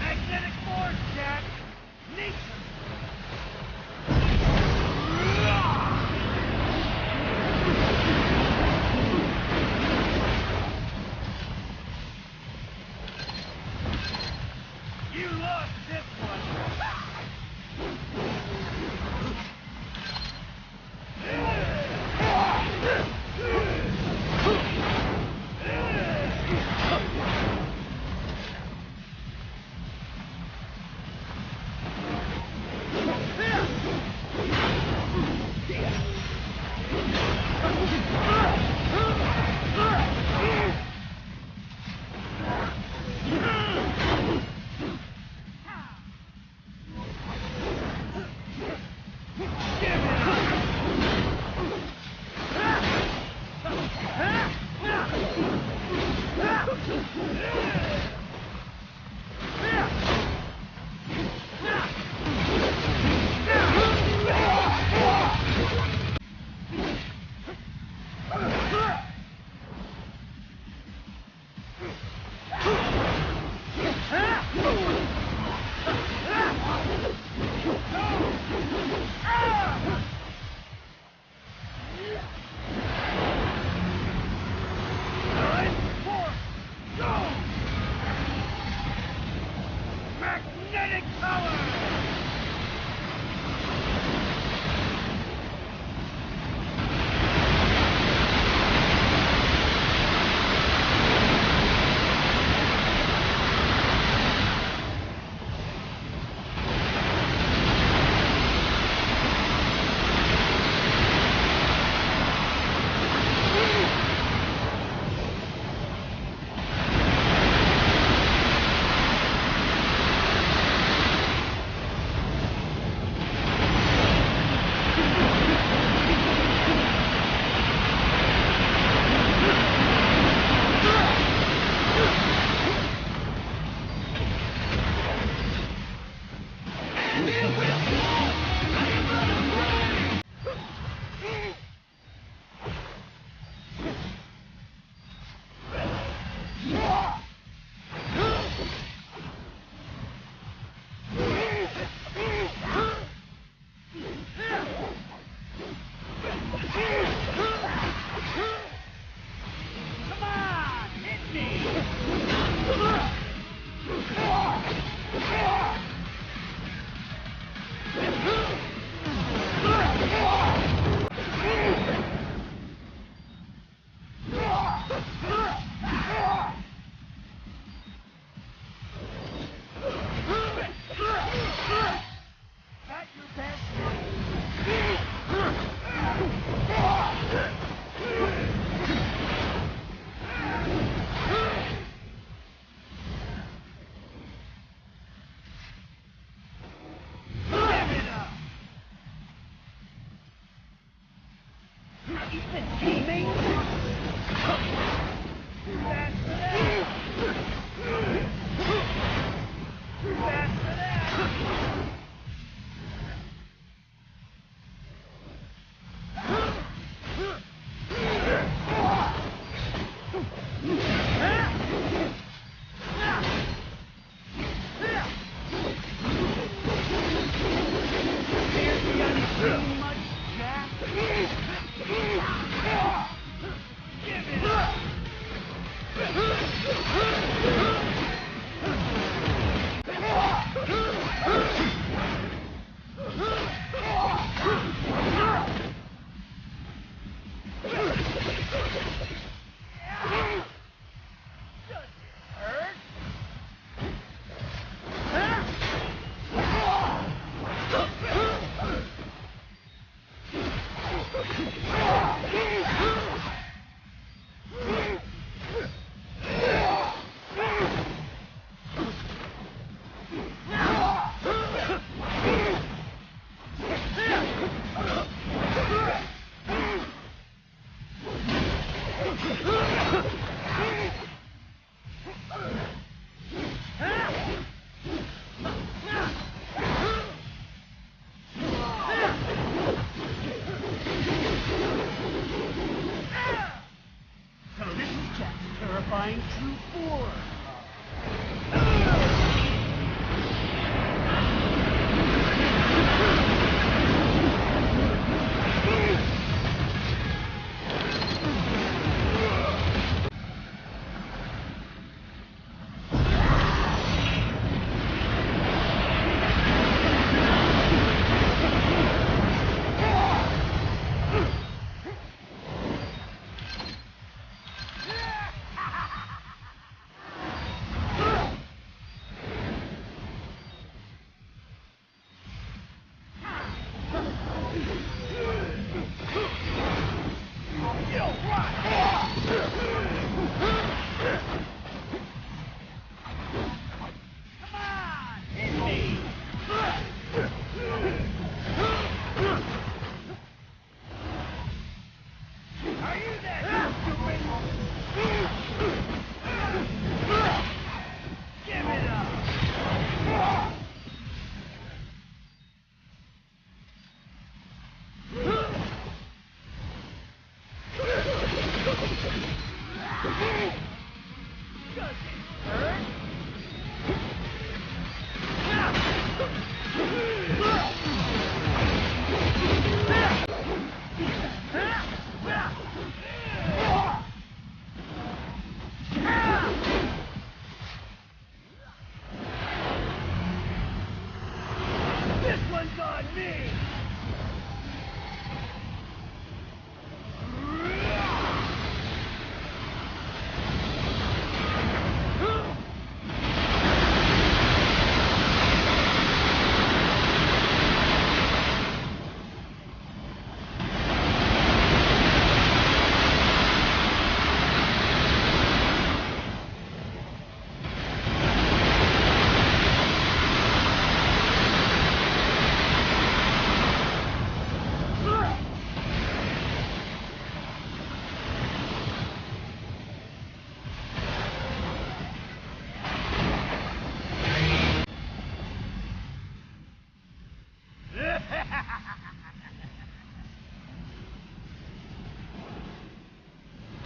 Magnetic force, Jack! Nature! You lost this one! Magnetic power!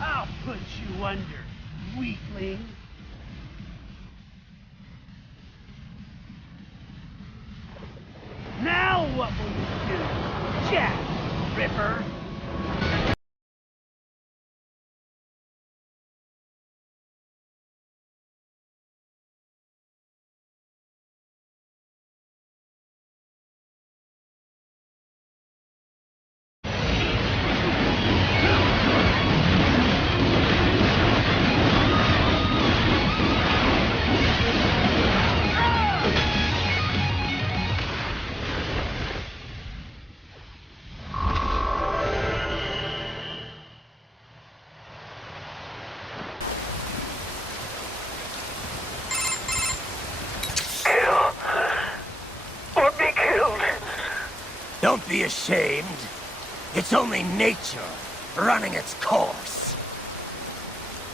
I'll put you under, weakling. Now what will you do, Jack Ripper? Don't be ashamed. It's only nature running its course.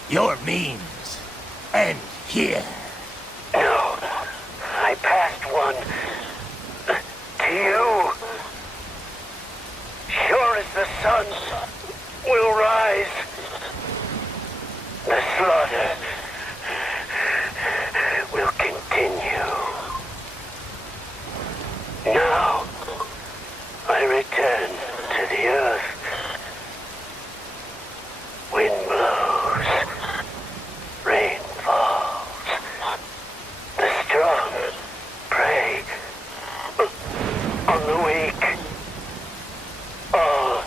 Your means end here. No, I passed one to you. Sure as the sun will rise, the slaughter will continue. Now, I return to the earth. Wind blows, rain falls. The strong prey on the weak. All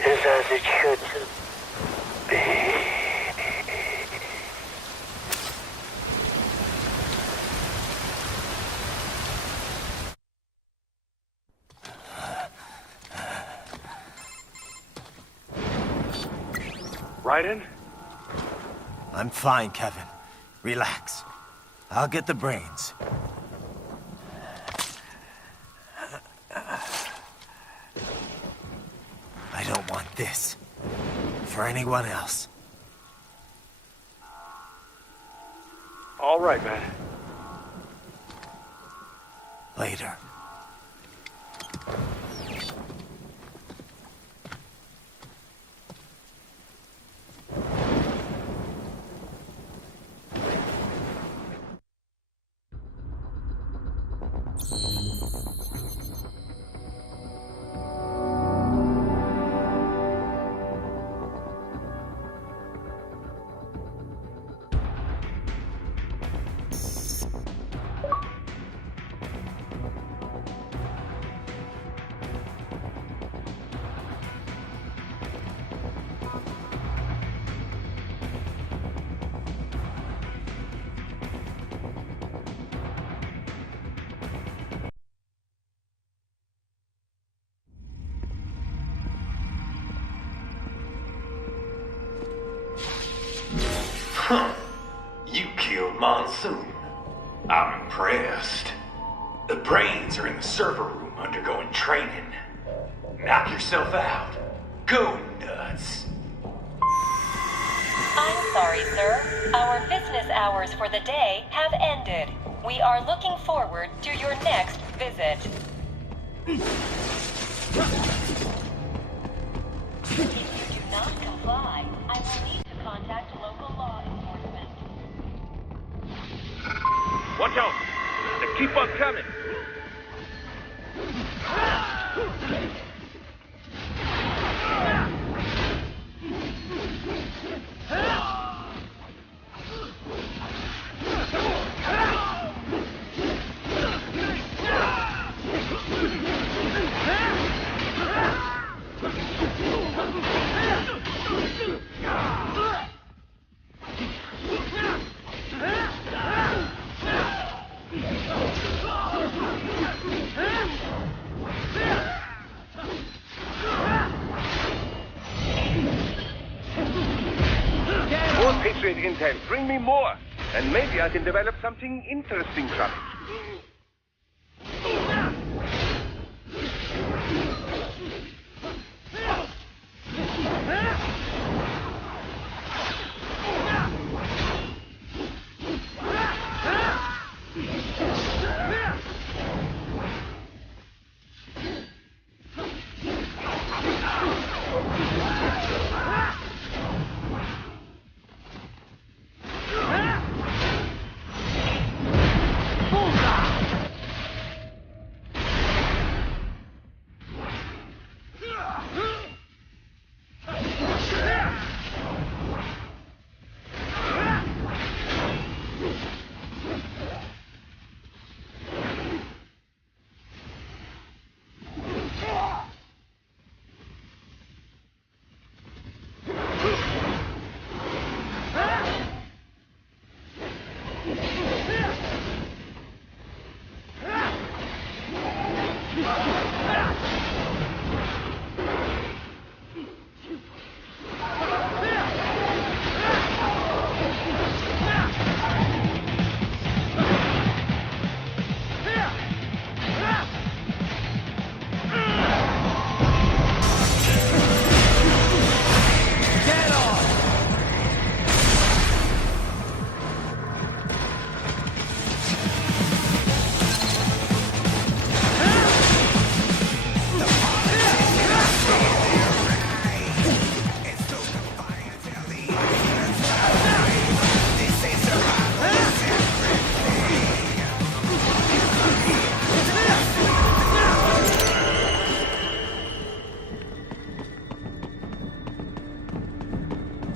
is as it should be. Raiden? I'm fine, Kevin. Relax. I'll get the brains. I don't want this. For anyone else. All right, man. Later. Huh. You killed Monsoon. I'm impressed. The brains are in the server room undergoing training. Knock yourself out. Go nuts. I'm sorry, sir. Our business hours for the day have ended. We are looking forward to your next visit. If you do not comply, I will need to contact local law enforcement. Watch out! They keep on coming! intel. Bring me more. And maybe I can develop something interesting from it.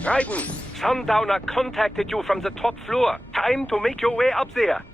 Raiden, Sundowner contacted you from the top floor. Time to make your way up there.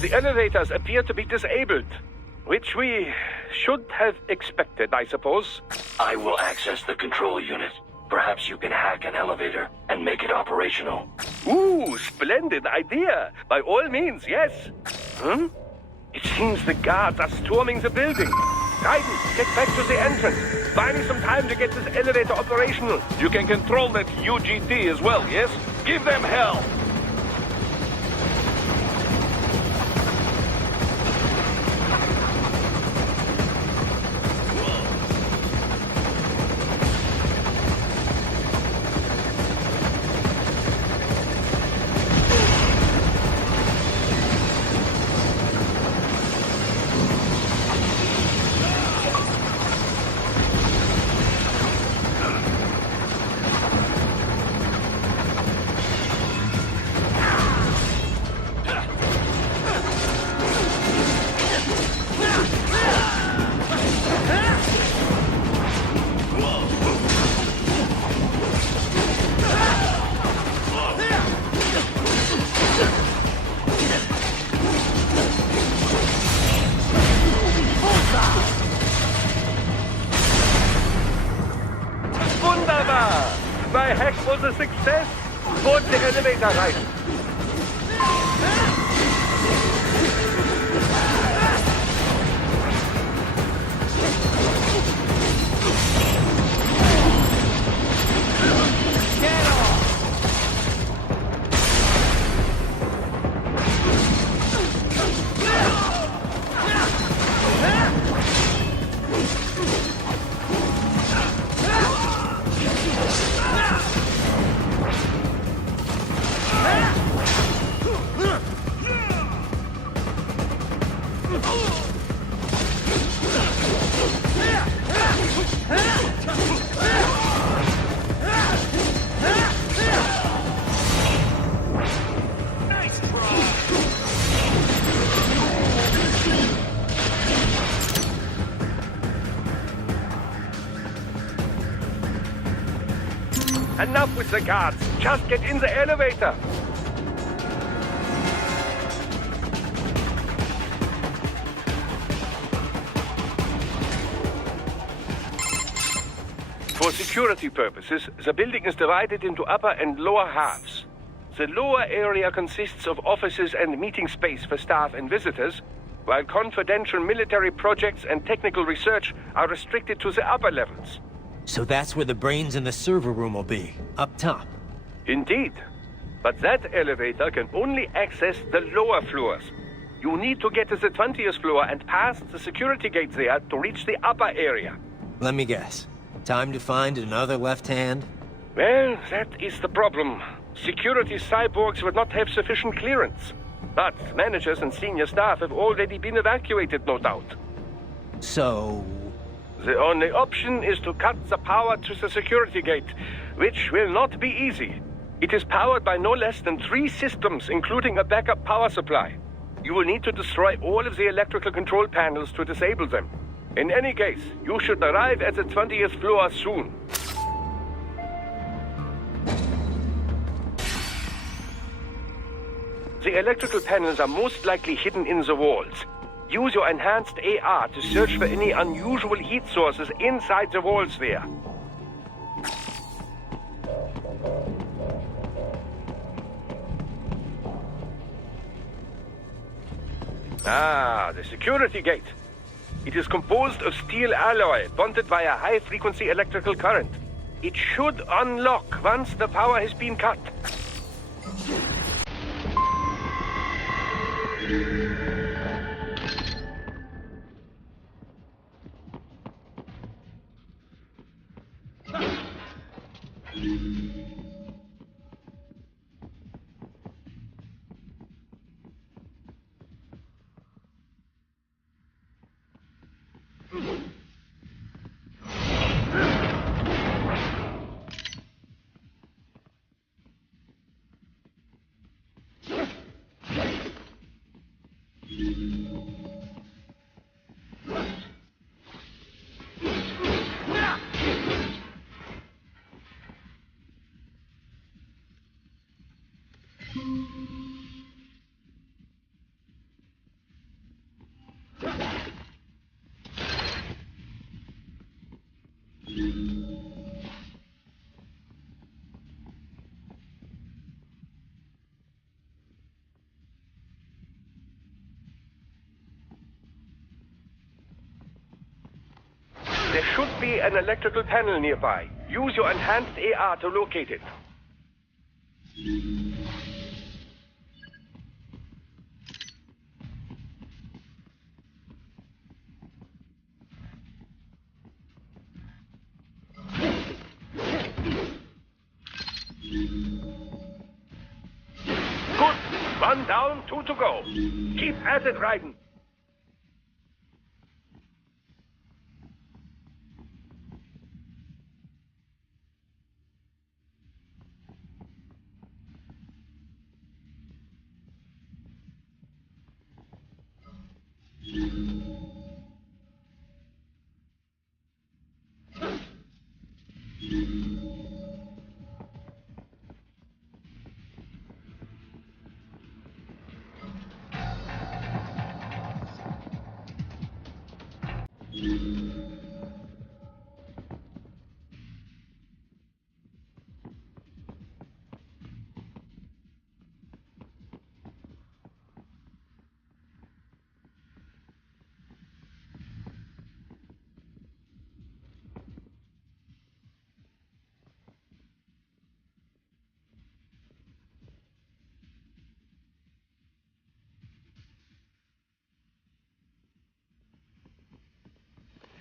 The elevators appear to be disabled, which we should have expected, I suppose. I will access the control unit. Perhaps you can hack an elevator and make it operational. Ooh, splendid idea. By all means, yes. It seems the guards are storming the building. Raiden, get back to the entrance. Buy me some time to get this elevator operational. You can control that UGT as well, yes? Give them hell! My hack was a success. Board the elevator right. Get off! Enough with the guards. Just get in the elevator. For security purposes, the building is divided into upper and lower halves. The lower area consists of offices and meeting space for staff and visitors, while confidential military projects and technical research are restricted to the upper levels. So that's where the brains in the server room will be, up top. Indeed. But that elevator can only access the lower floors. You need to get to the 20th floor and pass the security gate there to reach the upper area. Let me guess. Time to find another left hand? Well, that is the problem. Security cyborgs would not have sufficient clearance. But managers and senior staff have already been evacuated, no doubt. So... The only option is to cut the power to the security gate, which will not be easy. It is powered by no less than 3 systems, including a backup power supply. You will need to destroy all of the electrical control panels to disable them. In any case, you should arrive at the 20th floor soon. The electrical panels are most likely hidden in the walls. Use your enhanced AR to search for any unusual heat sources inside the walls there. Ah, the security gate. It is composed of steel alloy bonded by a high-frequency electrical current. It should unlock once the power has been cut. There should be an electrical panel nearby. Use your enhanced AR to locate it. Good. 1 down, 2 to go. Keep at it, Raiden.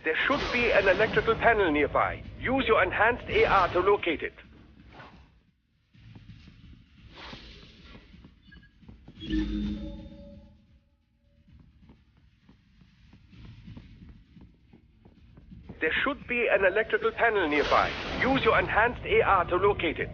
There should be an electrical panel nearby. Use your enhanced AR to locate it. There should be an electrical panel nearby. Use your enhanced AR to locate it.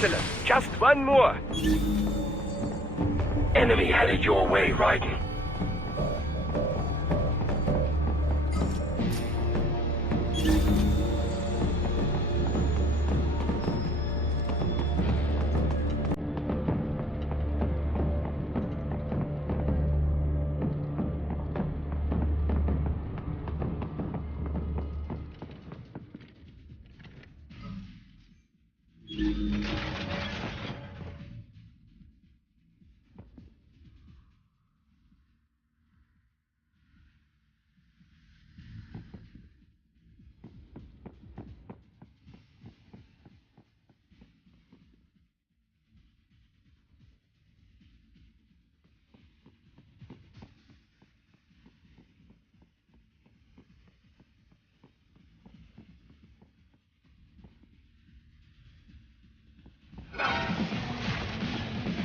Excellent. Just one more. Enemy headed your way, Raiden.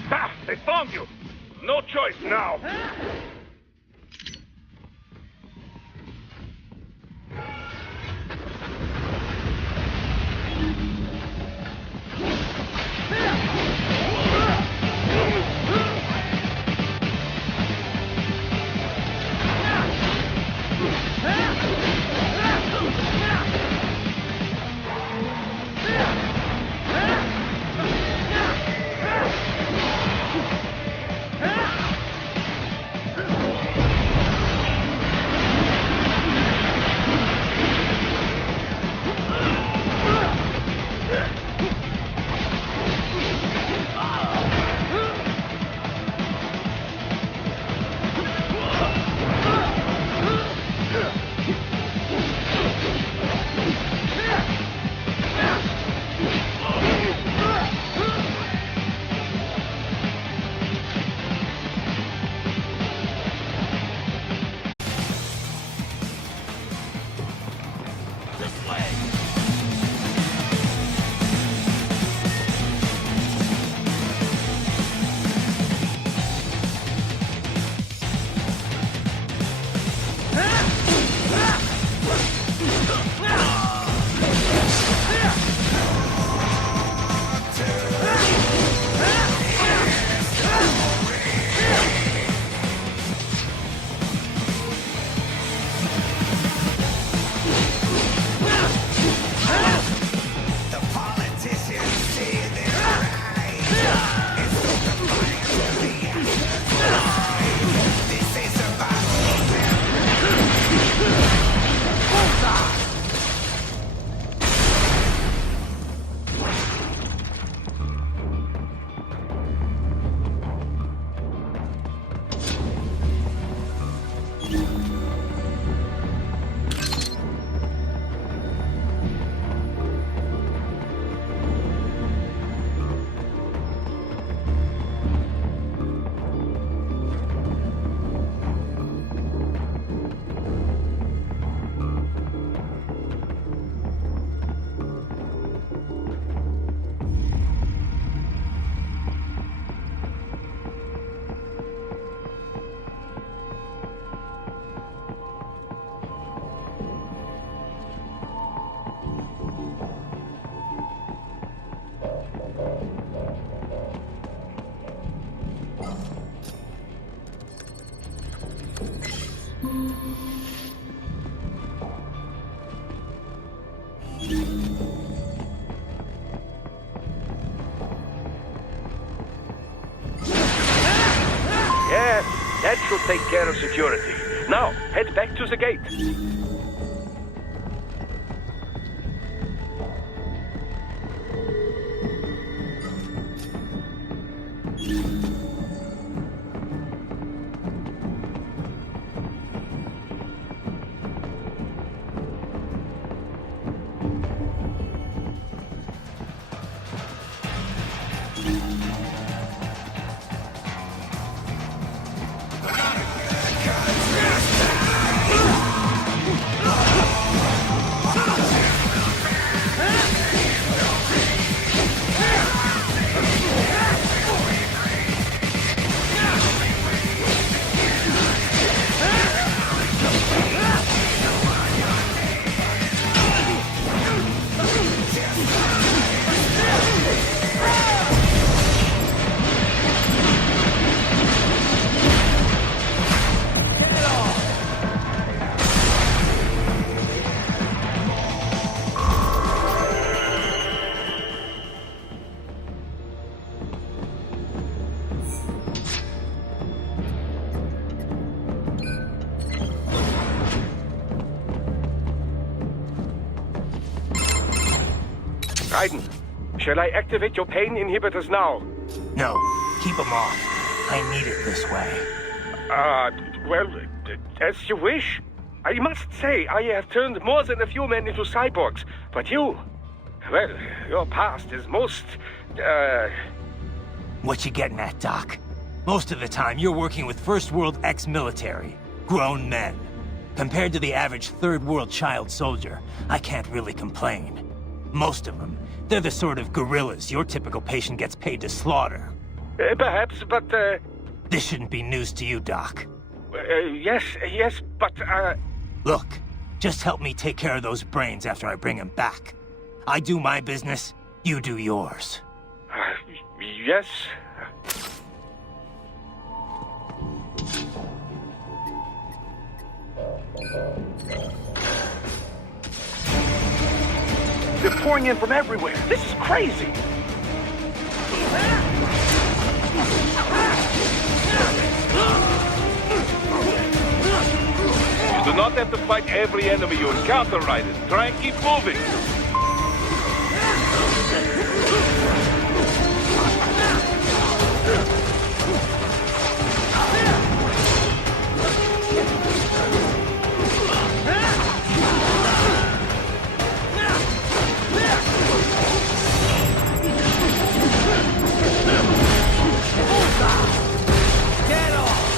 Ha! They found you! No choice now! Yeah, that should take care of security. Now, head back to the gate. Raiden, shall I activate your pain inhibitors now? No, keep them off. I need it this way. Well, as you wish. I must say, I have turned more than a few men into cyborgs, but you... Well, your past is most, What you getting at, Doc? Most of the time, you're working with First World ex-military. Grown men. Compared to the average Third World child soldier, I can't really complain. Most of them, they're the sort of guerrillas your typical patient gets paid to slaughter. Perhaps, but, This shouldn't be news to you, Doc. Yes, but, Look, just help me take care of those brains after I bring them back. I do my business, you do yours. Yes. They're pouring in from everywhere. This is crazy. You do not have to fight every enemy you encounter, Raiden. Try and keep moving. Get off!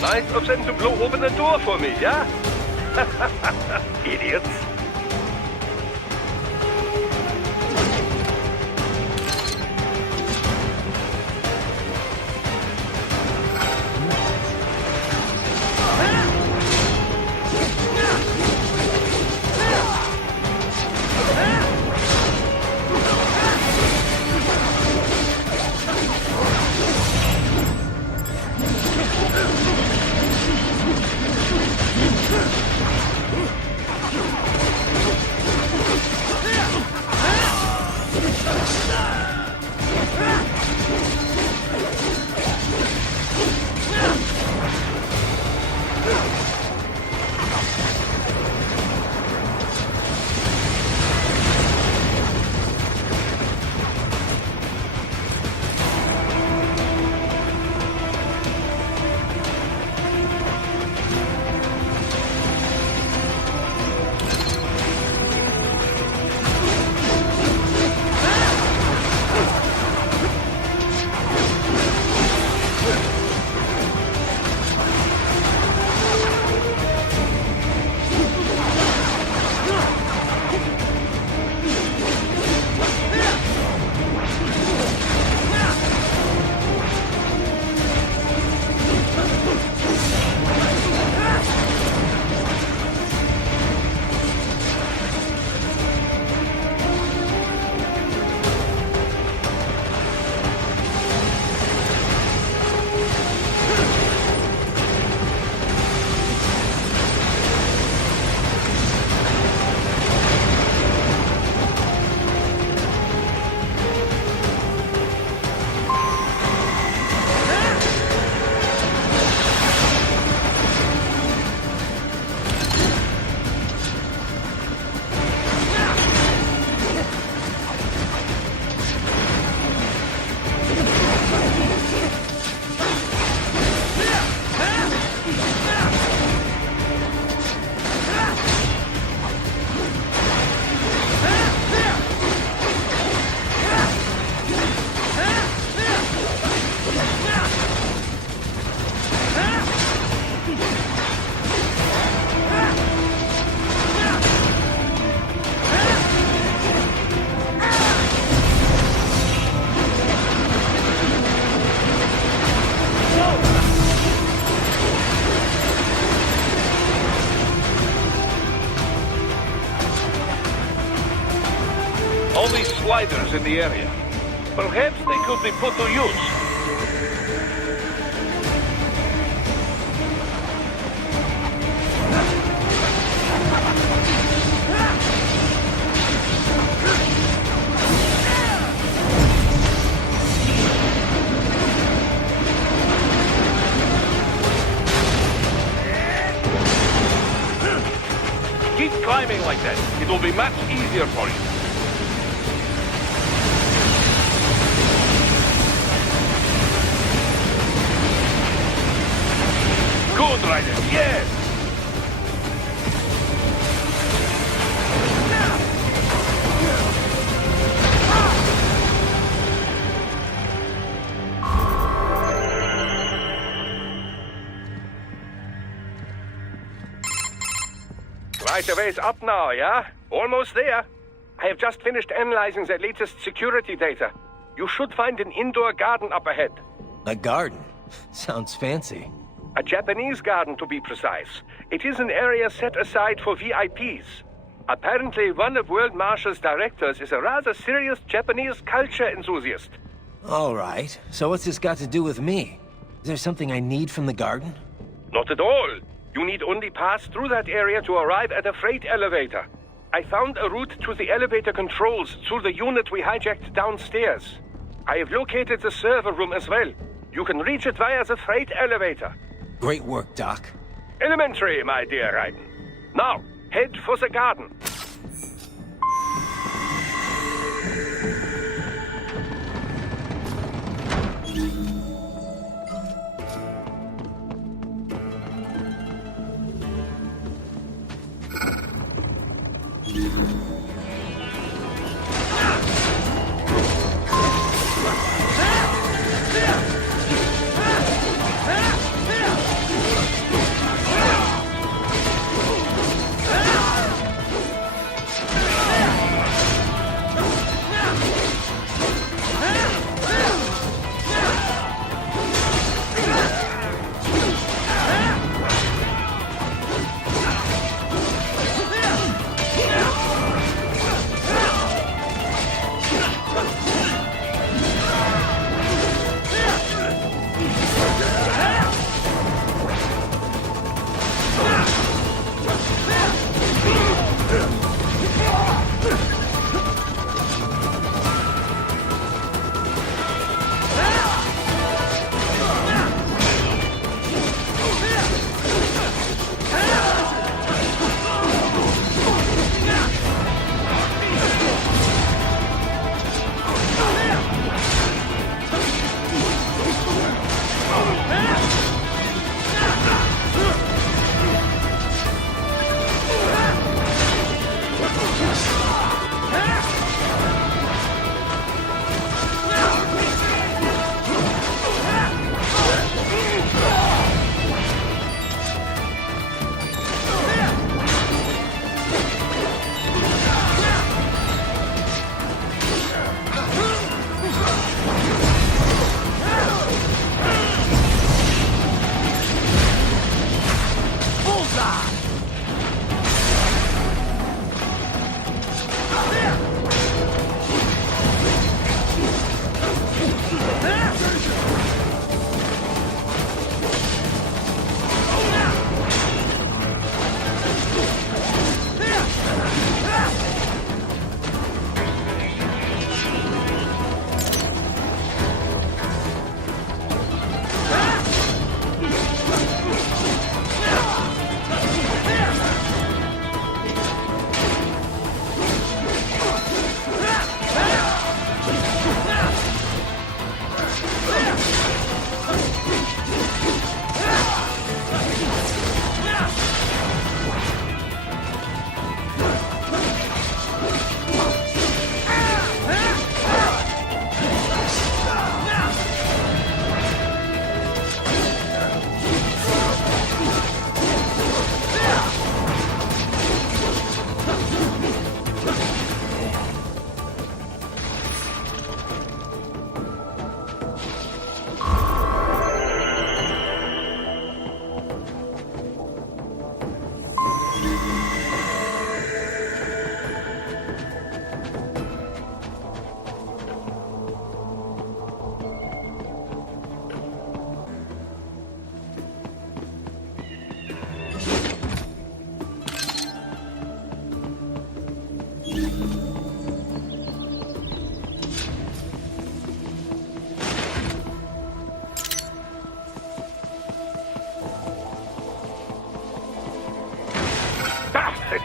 Nice of them to blow open the door for me, yeah? Idiots. gliders in the area. Perhaps they could be put to use. Keep climbing like that. It will be much easier for you. Good, Ryder. Yes! Right away's up now, yeah? Almost there. I have just finished analyzing the latest security data. You should find an indoor garden up ahead. A garden? Sounds fancy. A Japanese garden, to be precise. It is an area set aside for VIPs. Apparently, one of World Marshall's directors is a rather serious Japanese culture enthusiast. All right. So what's this got to do with me? Is there something I need from the garden? Not at all. You need only pass through that area to arrive at a freight elevator. I found a route to the elevator controls through the unit we hijacked downstairs. I have located the server room as well. You can reach it via the freight elevator. Great work, Doc. Elementary, my dear Raiden. Now, head for the garden.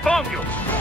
found you!